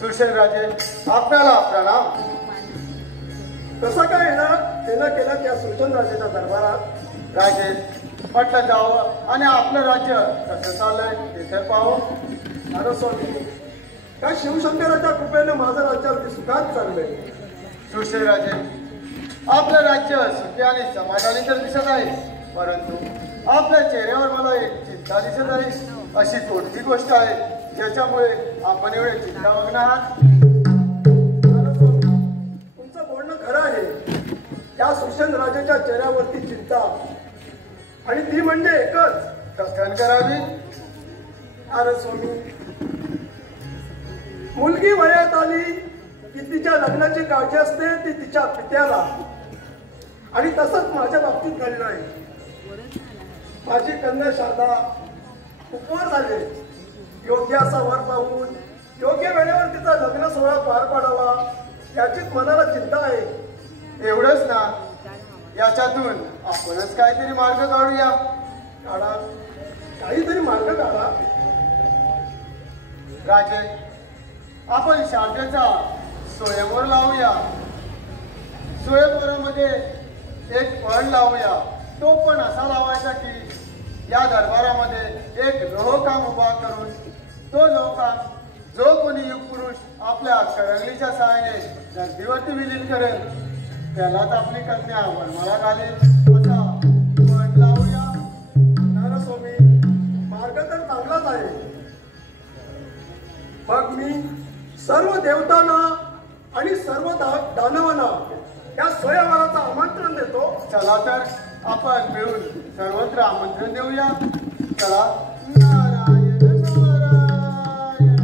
सुशेन राजे आपल्याला प्रणाम. कसं काय येणार त्यानं केलं त्या सुलतान राजाच्या दरबारात. राजे म्हटलं जावं आणि आपलं राज्य कसं चाललंय ते तर पाहू. अरे स्वामी काय शिवशंकराच्या कृपेनं माझं राज्य अगदी सुखात चाललंय. सुशेन राजे आपलं राज्य सुखी आणि समाधानी तर दिसत आहे, परंतु आपल्या चेहऱ्यावर मला एक चिंता दिसत आहे. अशी कोणती गोष्ट आहे ज्याच्यामुळे आपण एवढे चिंतामग्न आहात. अरे स्वामी तुमचं बोलणं खरं आहे. त्या सुलतान राजाच्या चेहऱ्यावरती चिंता आणि ती म्हणजे एकच. कथन करावी. अरे स्वामी मुलगी वयात आली की तिच्या लग्नाची काळजी असते ती तिच्या पित्याला, आणि तसंच माझ्या बाबतीत घडलं आहे. माझी कन्या शारदा उपवास झाले. योग्य असा वर पाहून योग्य वेळेवर तिचा लग्न सोहळा पार पाडावा याचीच मनाला चिंता आहे. एवढंच ना, याच्यातून आपणच काहीतरी मार्ग काढूया. काढा काहीतरी मार्ग काढा. राजे आपण शारदेचा स्वयंवर लावूया. स्वयंवरामध्ये एक पण लावूया. तो पण असा लावायचा की या दरबारामध्ये एक लोहखांब उभा करून तो लोहखांब जो कोणी युग पुरुष आपल्या करंगलीच्या सहाय्याने धर्तीवरती विलीन करेल त्यालाच आपली कन्या वरमाला घालेल असा पण लावूया. नारास्वामी मार्ग तर चांगलाच आहे. मग मी सर्व देवतांना आणि सर्व दानवांना या स्वयंवराचं आमंत्रण देतो. चला तर आपण मिळून सर्वत्र आमंत्रण देऊया. चला. नारायण नारायण.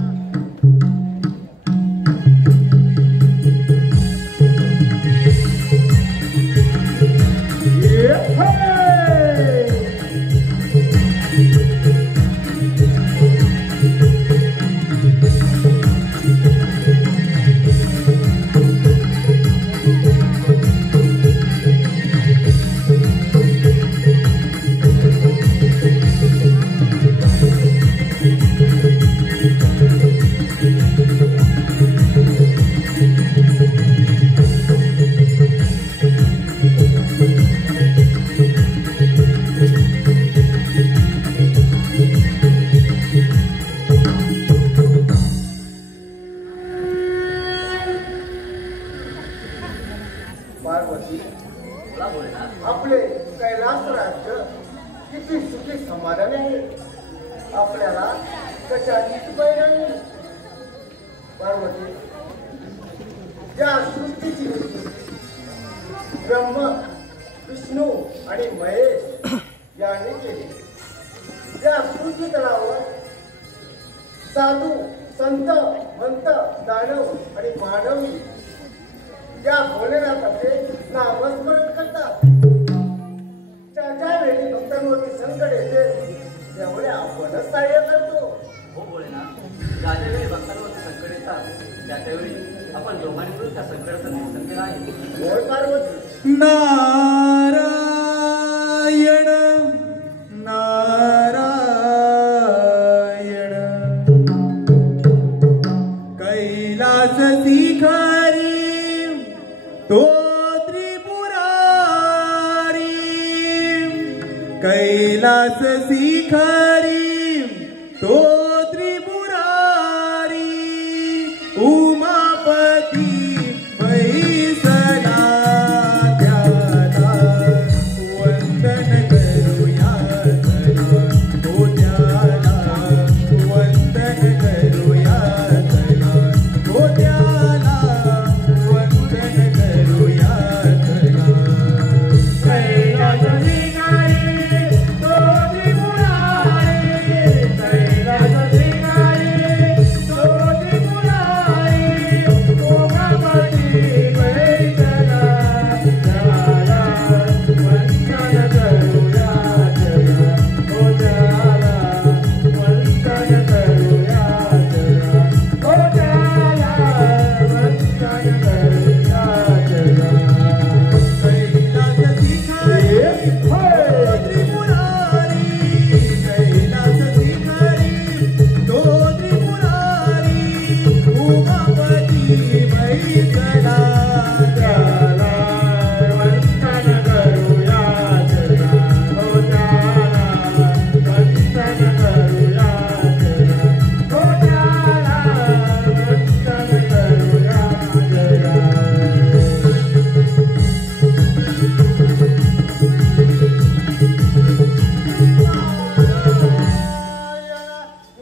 पार्वती आपले कैलास राज्य किती सुखी समाधानी आहे. आपल्याला कशाचीच भय नाही. पार्वती ज्या सृष्टीची ब्रह्म विष्णू आणि महेश यांनी केली, त्या पृथ्वी तलावर साधू संत मंत दानव आणि मानवी त्या भोलेनाथाचे नामस्मरण करतात. ज्या वेळी भक्तांवरती संकट येते त्यामुळे आपणच सहाय्य करतो. हो भोलेनाथ, ज्या वेळी भक्तांवरती संकट येतात त्या त्यावेळी आपण दोघांनी त्या सगळ्याचं निरसन केलं आहे. होय पार्वती. नारायण नारायण कैलास शिखरी तो त्रिपुरारी कैलास शिखरी तो त्रिपुरारी उमापती बैसला त्याला वंदन करूया चला तो त्याला वंदन करूया चला तो त्याला वंदन करूया चला कैलास शिखरी तो त्रिपुरारी कैलास शिखरी तो त्रिपुरारी उमापती बैसला त्याला वंदन करूया चला तो त्याला वंदन करूया चला तो त्याला वंदन करूया चला कैलास शिखरी तो त्रिपुरारी कैलास शिखरी तो त्रिपुरारी उमापती बैसला त्याला वंदन करूया चला तो त्याला वंदन करूया चला तो त्याला वंदन करूया चला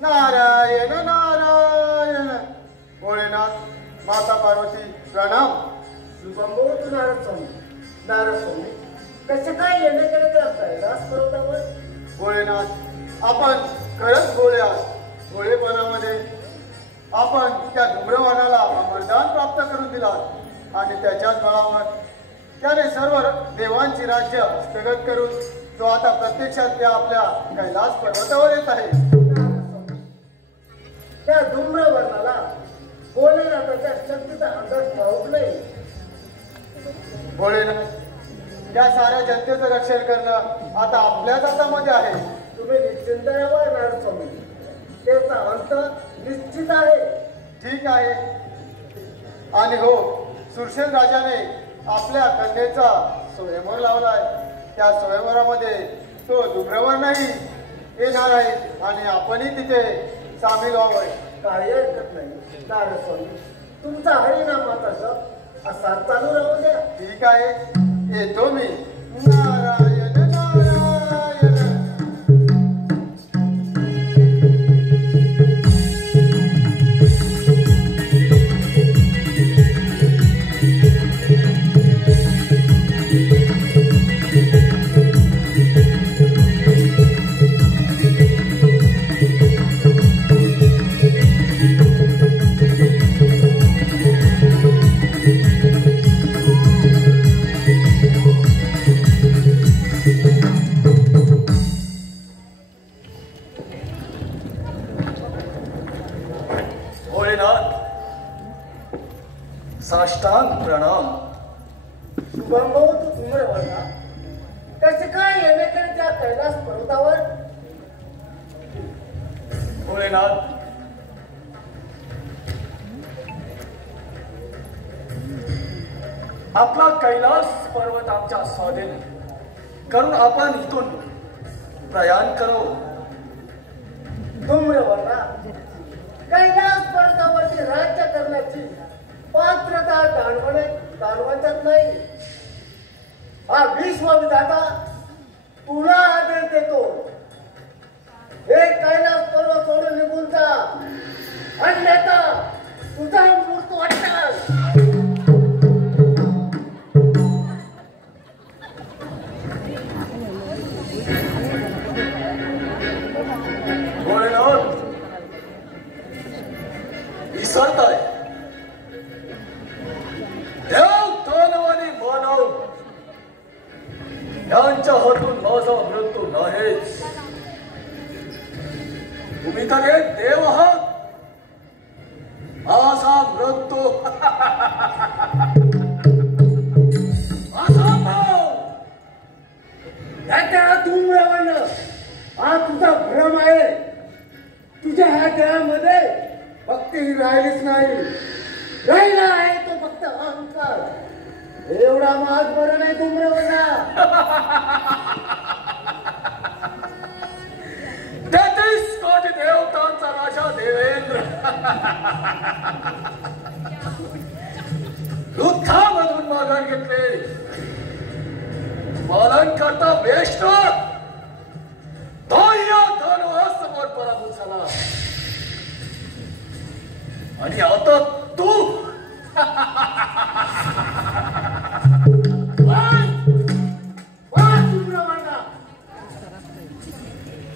नारायण नारायण. भोलेनाथ माता पार्वती प्रणाम. शुभमोत नारस्वामी. नारस्वामी कसे काय येण्याकडे त्या कैलास पर्वतावर? भोलेनाथ आपण खरंच भोळे आहात. भोळेपणामध्ये आपण त्या धूम्रवानाला वरदान प्राप्त करून दिलात आणि त्याच्याच बळावर त्याने सर्व देवांची राज्य हस्तगत करून तो आता प्रत्यक्षात त्या आपल्या कैलास पर्वतावर येत आहे. नारस्वामी, त्या धूम्रवर्णाला भोलेनाथाच्या शक्तीचा अंदाज ठाऊक नाही. भोलेनाथ या साऱ्या जनतेचं रक्षण करणं आता आपल्याच हातामध्ये आहे. तुम्ही निश्चिंत राहा नारस्वामी. त्याचा अंत निश्चित आहे. ठीक आहे. आणि हो, सुरसेन राजाने आपल्या कन्येचा स्वयंवर लावलाय. त्या स्वयंवरामध्ये तो धूम्रवर्णही येणार आहे आणि आपणही तिथे सामील व्हावं. काही हरकत नाही नारस्वामी. तुमचा हरिनामाचा जप असा चालू राहू द्या. ठीक आहे, येतो मी. नारायण नारायण. भोलेनाथ साष्टांग प्रणाम. शुभमोत धूम्रवर्णा कसे काय येण्याकडे त्या कैलास पर्वतावर? भोलेनाथ आपला कैलास पर्वत आमच्या स्वाधीन करून आपण इथून प्रयाण करो. धूम्रवर्णा कैलास पर्वतावरती राज्य करण्याची पात्रता दानवांच्यात नाही. हा विश्वविधाता तुला आदेश देतो. हे कैलास पर्वत सोडून निघून जा, अन्यथा तुझा मृत्यू वाटणार. भोलेनाथ विसरताय. देव दानव आणि मानव यांच्या हातून माझा मृत्यू नाहीच. तुम्ही तर एक देव आहात. माझा मृत्यू त्या धूम्रवर्ण हा तुझा भ्रम आहे. तुझ्या ह्या देहामध्ये भक्ती राहिलीच नाही. राहिला आहे तो फक्त अहंकार. एवढा महाग बरं नाही धूम्रवर्ण. 33 कोटी देवतांचा राजा देवेंद्र युद्धामधून माघार घेतले. पालन करता बेष्ट तो या दानवासमोर पराभूत झाला. आणि आता तू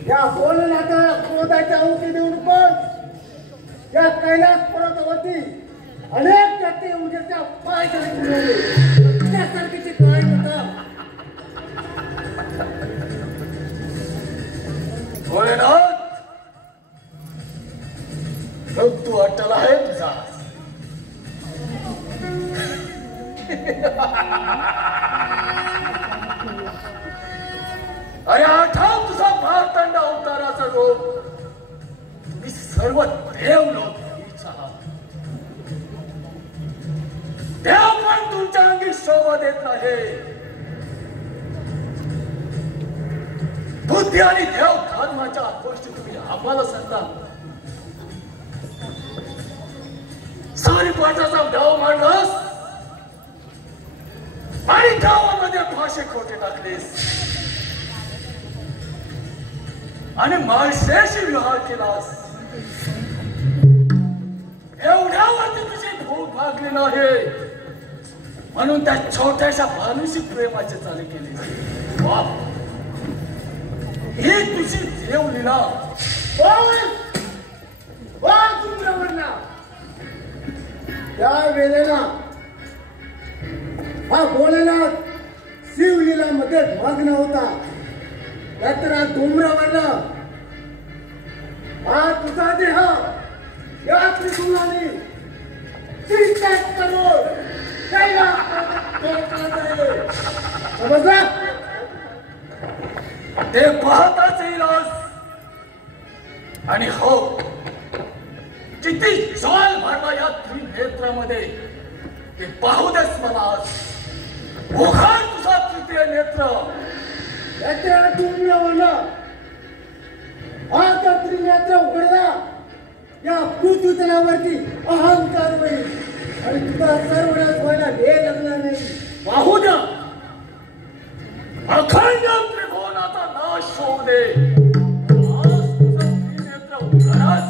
या बोलण्याचा क्रोधाच्या औकी देऊन पण या कैलास पर्वतावरती अनेक जाती उजेच्या पाय त्यासारखीची काय कथा. भोलेनाथ मग तू अट्टल आहे तुझा. अरे आठव तुझा भारतंड अवताराचा रूप. तुम्ही सर्व देव लोक देव पण तुमच्या अंगी शोभा देत नाही. बुद्धी आणि देव धर्माच्या गोष्टी तुम्ही आम्हाला सांगता. सारी पाठाचा डाव मांडलास आणि गावामध्ये भाषे खोटे टाकलेस आणि माळशेशी विहार केलास. एवढ्यावरती तुझी भूक भागली नाही म्हणून त्या छोट्याशा मानुषी प्रेमाचे चाले केले. वा ही तुझी देवलीला. त्या वेळेला हा भोलेनाथ शिवलीला मध्ये मग्न होता. त्यात धूम्रवर्ण हा तुझा देह या त्रिशूलाने 30 करोड समजला. ते पाहताच येईल आणि हो किती ज्वाल भरला या त्रिनेत्रामध्ये ते पाहू देस मला. उघड तुझा तृतीय नेत्र. त्याच्या धूम्रवर्ण हा त्या त्रिनेत्र उघडला या पृथ्वीतलावरती अहंकार होईल आणि तुझा सर्वनाश व्हायला वेळ लागला नाही. पाहू द्या. अखंड त्रिभुवनाचा नाश होऊ दे. आज तुझं त्रिनेत्र उघडस.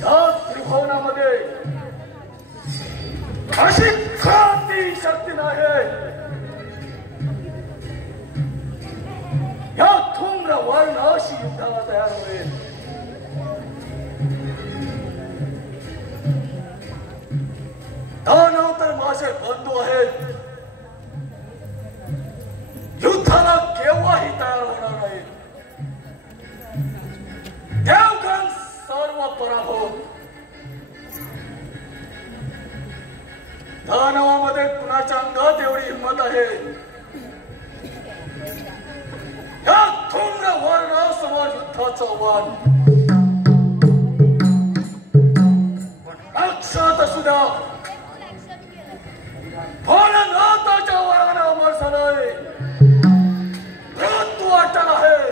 या त्रिभुवनामध्ये अशी क्रांती शक्ती नाही या धूम्र वर्णाशी युद्धाला तयार होईल. दानव तर माझे बंधू आहेत, युद्धाला केव्हाही तयार होणार नाही. देवगण सर्व पराभूत. दानवामध्ये कुणाच्या अंगात एवढी हिंमत आहे या धूम्र वर्णासमोर युद्धाचं आव्हान. लक्षात असू द्या, भोलेनाथाच्या वरानं अमर झालंय, मृत्यू अटल आहे.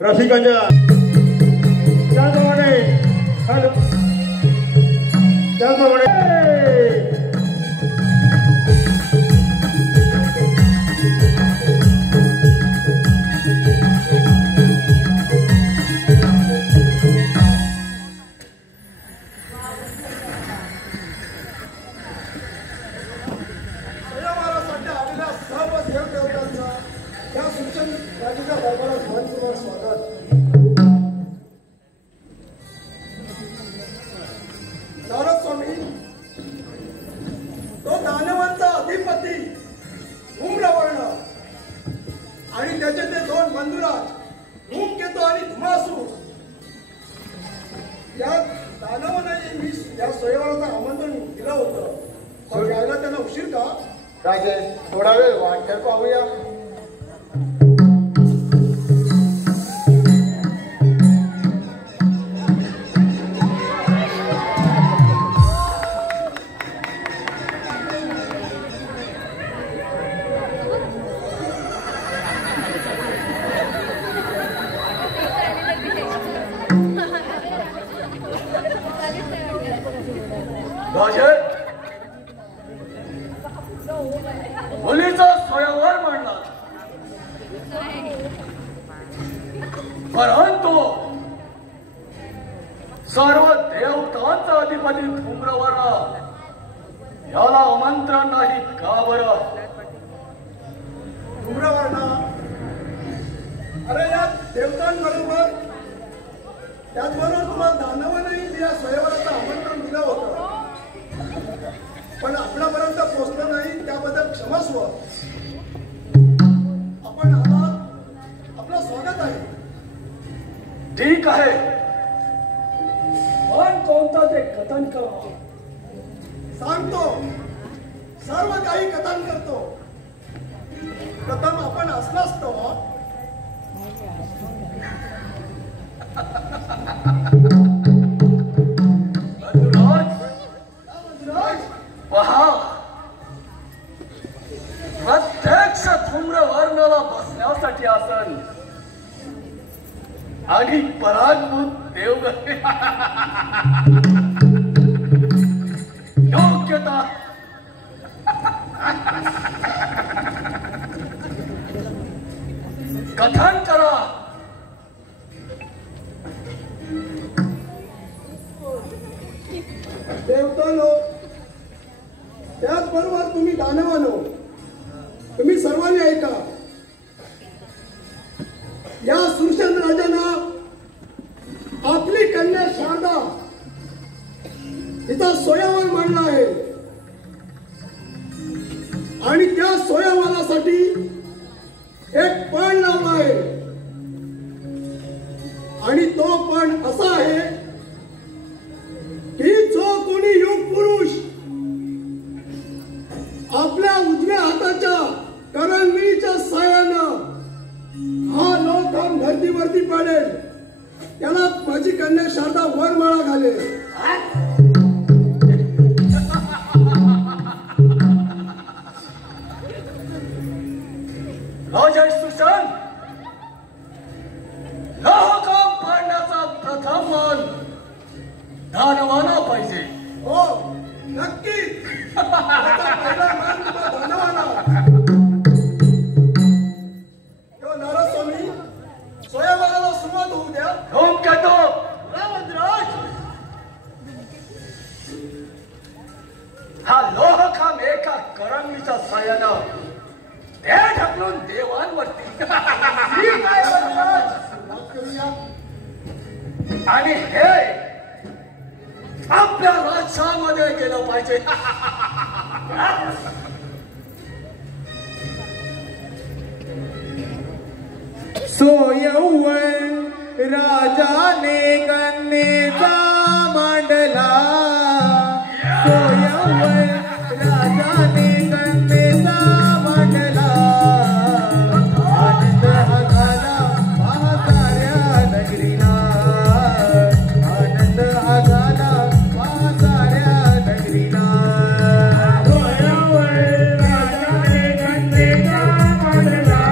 रसिकांच्या त्याप्रमाणे आणि त्याचे ते दोन बंधुराज धूमकेतू आणि धुमासूर, या दानवाने मी या स्वयंवराचं आमंत्रण दिलं होतं, पण यायला त्यांना उशीर का? राजे, थोडा वेळ वाट पाहूया. मुलीचा स्वयंवर मांडला, परंतु सर्व देवतांचा अधिपती धूम्रवर्ण याला आमंत्रण नाही का बरं? धूम्रवर्ण, अरे या देवतांबरोबर त्याचबरोबर तुम्हाला दानवानेही या स्वयंवराचं आमंत्रण दिलं होतं, पण आपल्यापर्यंत पोहोचलं नाही, त्याबद्दल क्षमस्व. आपण आलात, आपलं स्वागत आहे. ठीक आहे, पण कोणतं ते कथन करा. सांगतो, सर्व काही कथन करतो. प्रथम आपण असलं असतं पहा, प्रत्यक्ष धूम्रवर्णाला बसण्यासाठी आसन आणि परागभूत देवगण योग्यता. कथन करा. देवतांनो, त्याचबरोबर तुम्ही दानवानो, तुम्ही सर्वांनी ऐका. या सुरसेन राजांना आपली कन्या शारदा तिचा स्वयंवर मांडला आहे आणि त्या स्वयंवरासाठी एक पण लावला आहे आणि तो पण असा आहे की जो कोणी युग पुरुष आपल्या उजव्या हाताच्या करंगळीच्या साह्यानं हा लोक धर्तीवरती पडेल त्याला मनात माझी कन्या शारदा वरमाळा घाले. राजा सुशांत, लोहकाम पाडण्याचा प्रथम मान दानवाना पाहिजे. हो नक्कीच. पहिला मान तुला दानवाना. नारास्वामी स्वयंवराला सुरुवात होऊ द्या. होम करतो. रावणराज, हा लोहकाम एका करंगीच्या साह्यानं ते ढकलून देवांवरती ठीक आहे वनराज, सुरुवात करूया. आणि हे आपल्या राज्यामध्ये गेलं पाहिजे. सोयवन राजाने कन्येचा मांडला. सोयवन राजाने कन्येचा मांडला. आनंद हा झाला महासाऱ्या नगरीला. आनंद हा झाला महासाऱ्या नगरीला. सोयवन राजाने कन्येचा मांडला.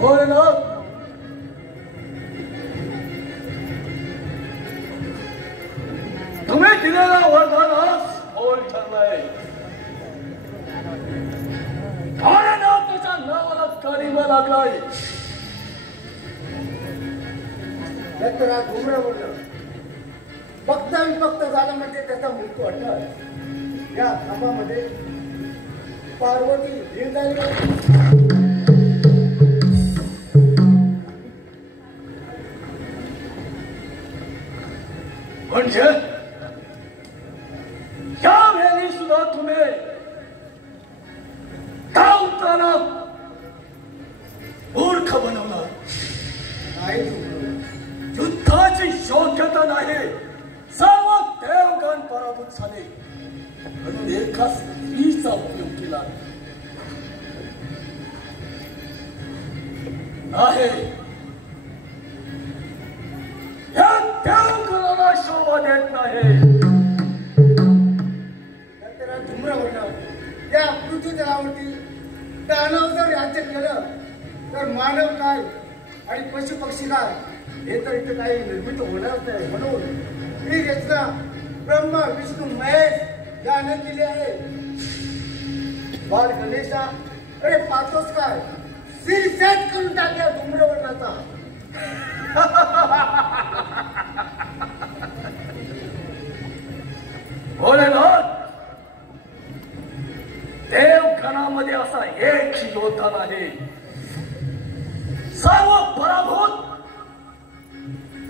भोलेनाथ, तुम्ही दिलेला वरदानास मोल ठरलाय. भोलेनाथाच्या नावाला कालिमा लागलाय. दत्तराज घुमरा बोललं, बघता विभक्त झाला म्हणजे त्याचा मृत्यू अटळ. या खांबामध्ये पार्वती लीन झाली. म्हणजे यावेळी सुद्धा तुम्ही गावताना मूर्ख बनवणार. नाही घुमरा, युद्धाची योग्यता नाही. सर्व देवगण पराभूत झाले म्हणून एका स्त्रीचा उपयोग केला आहे. या देवगणाला शोभा देत नाही. दत्तराज घुमरा बोललं, या पृथ्वी तलावरती दानव जर राज्य केलं तर मानव काय आणि पशु पक्षी काय हे तर इथे काही निर्मित होणारच नाही. म्हणून ही रचना ब्रह्मा विष्णू महेश याने केली आहे. बाळ गणेशा, अरे पाहतोस काय, सिरसेट करून टाकल्या धूम्रवर्णाचा. भोलेनाथ, देवगणामध्ये असा एक योद्धा नाही. सर्व पराभूत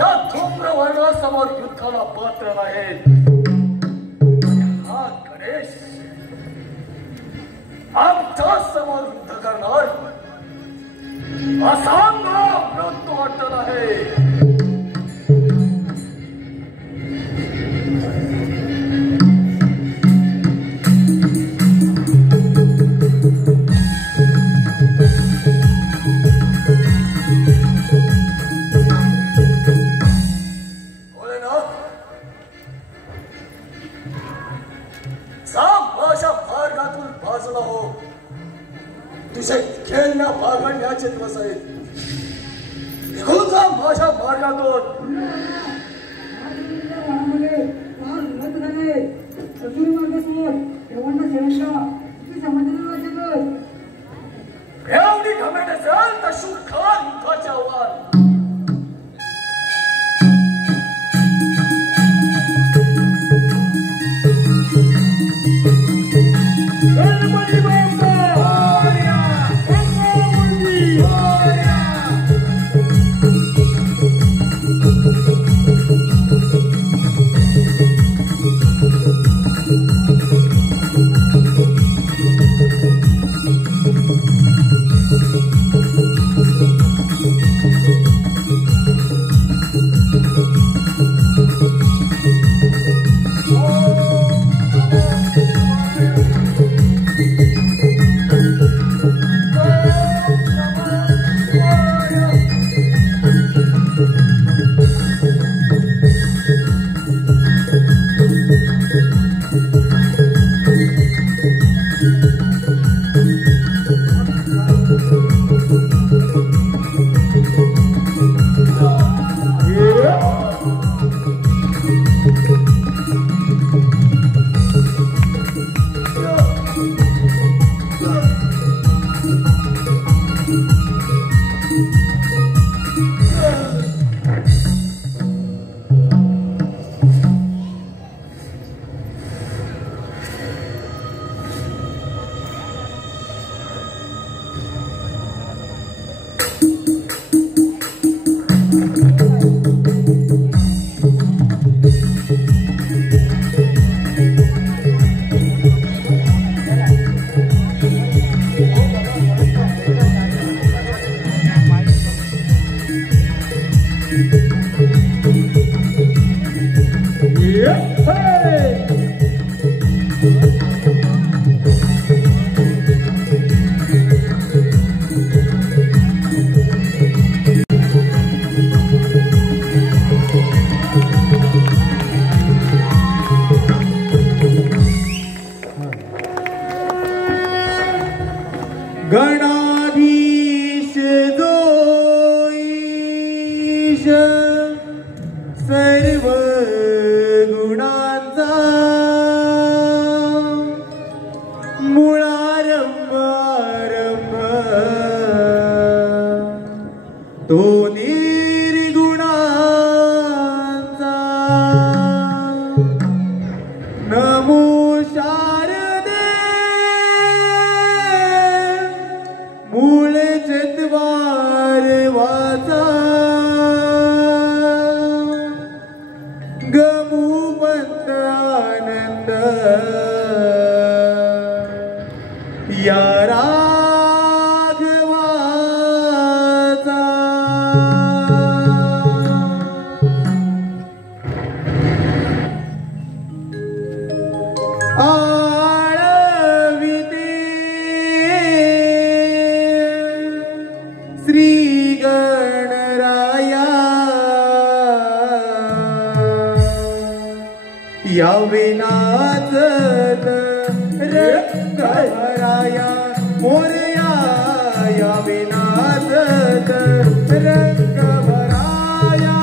या धूम्रवर्णासमोर युद्धाला पात्र आहेत. हा गणेश आमच्या समोर युद्ध करणार असा मला मृत्यू वाटत आहे. तुझे खेळण्या बागडण्याचे दिवस आहेत. निघून जा माझ्या मार्गातून. एवढी घमेंड असेल तर शुद्धार युद्धाचे आव्हान. तो निर्गुणांचा नमो शारदे मूळ चत्वार वाचा गमुवंत आनंद या राघवाचा आळविते श्री गणराया या विनाचत रंगभराया मोरया या विनाचत रंगभराया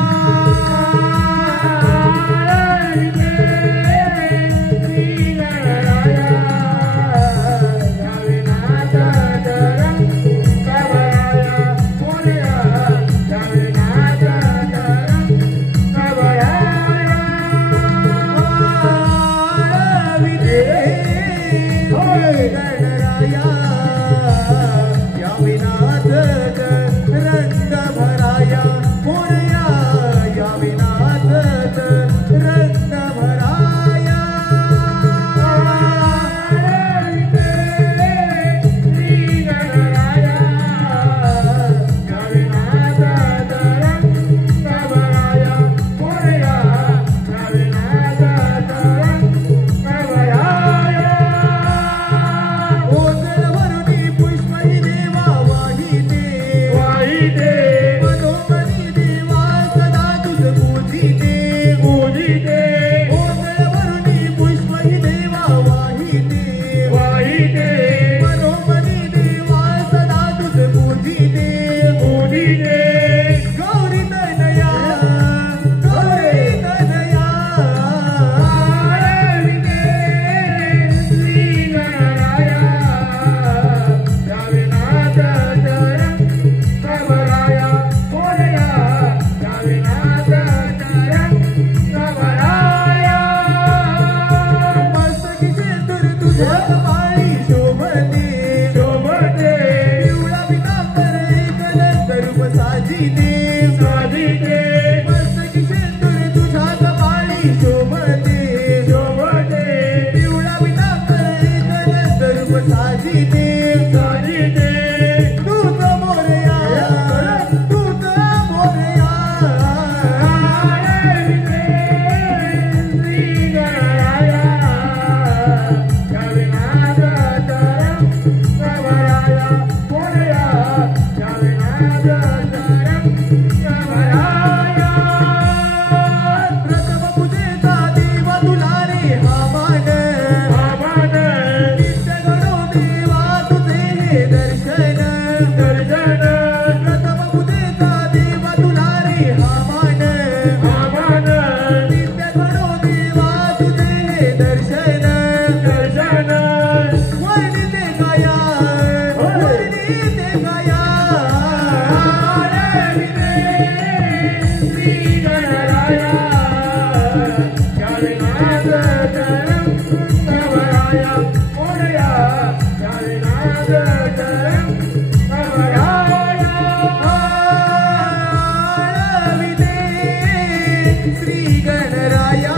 श्री गणराया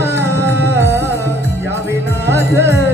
या विनाश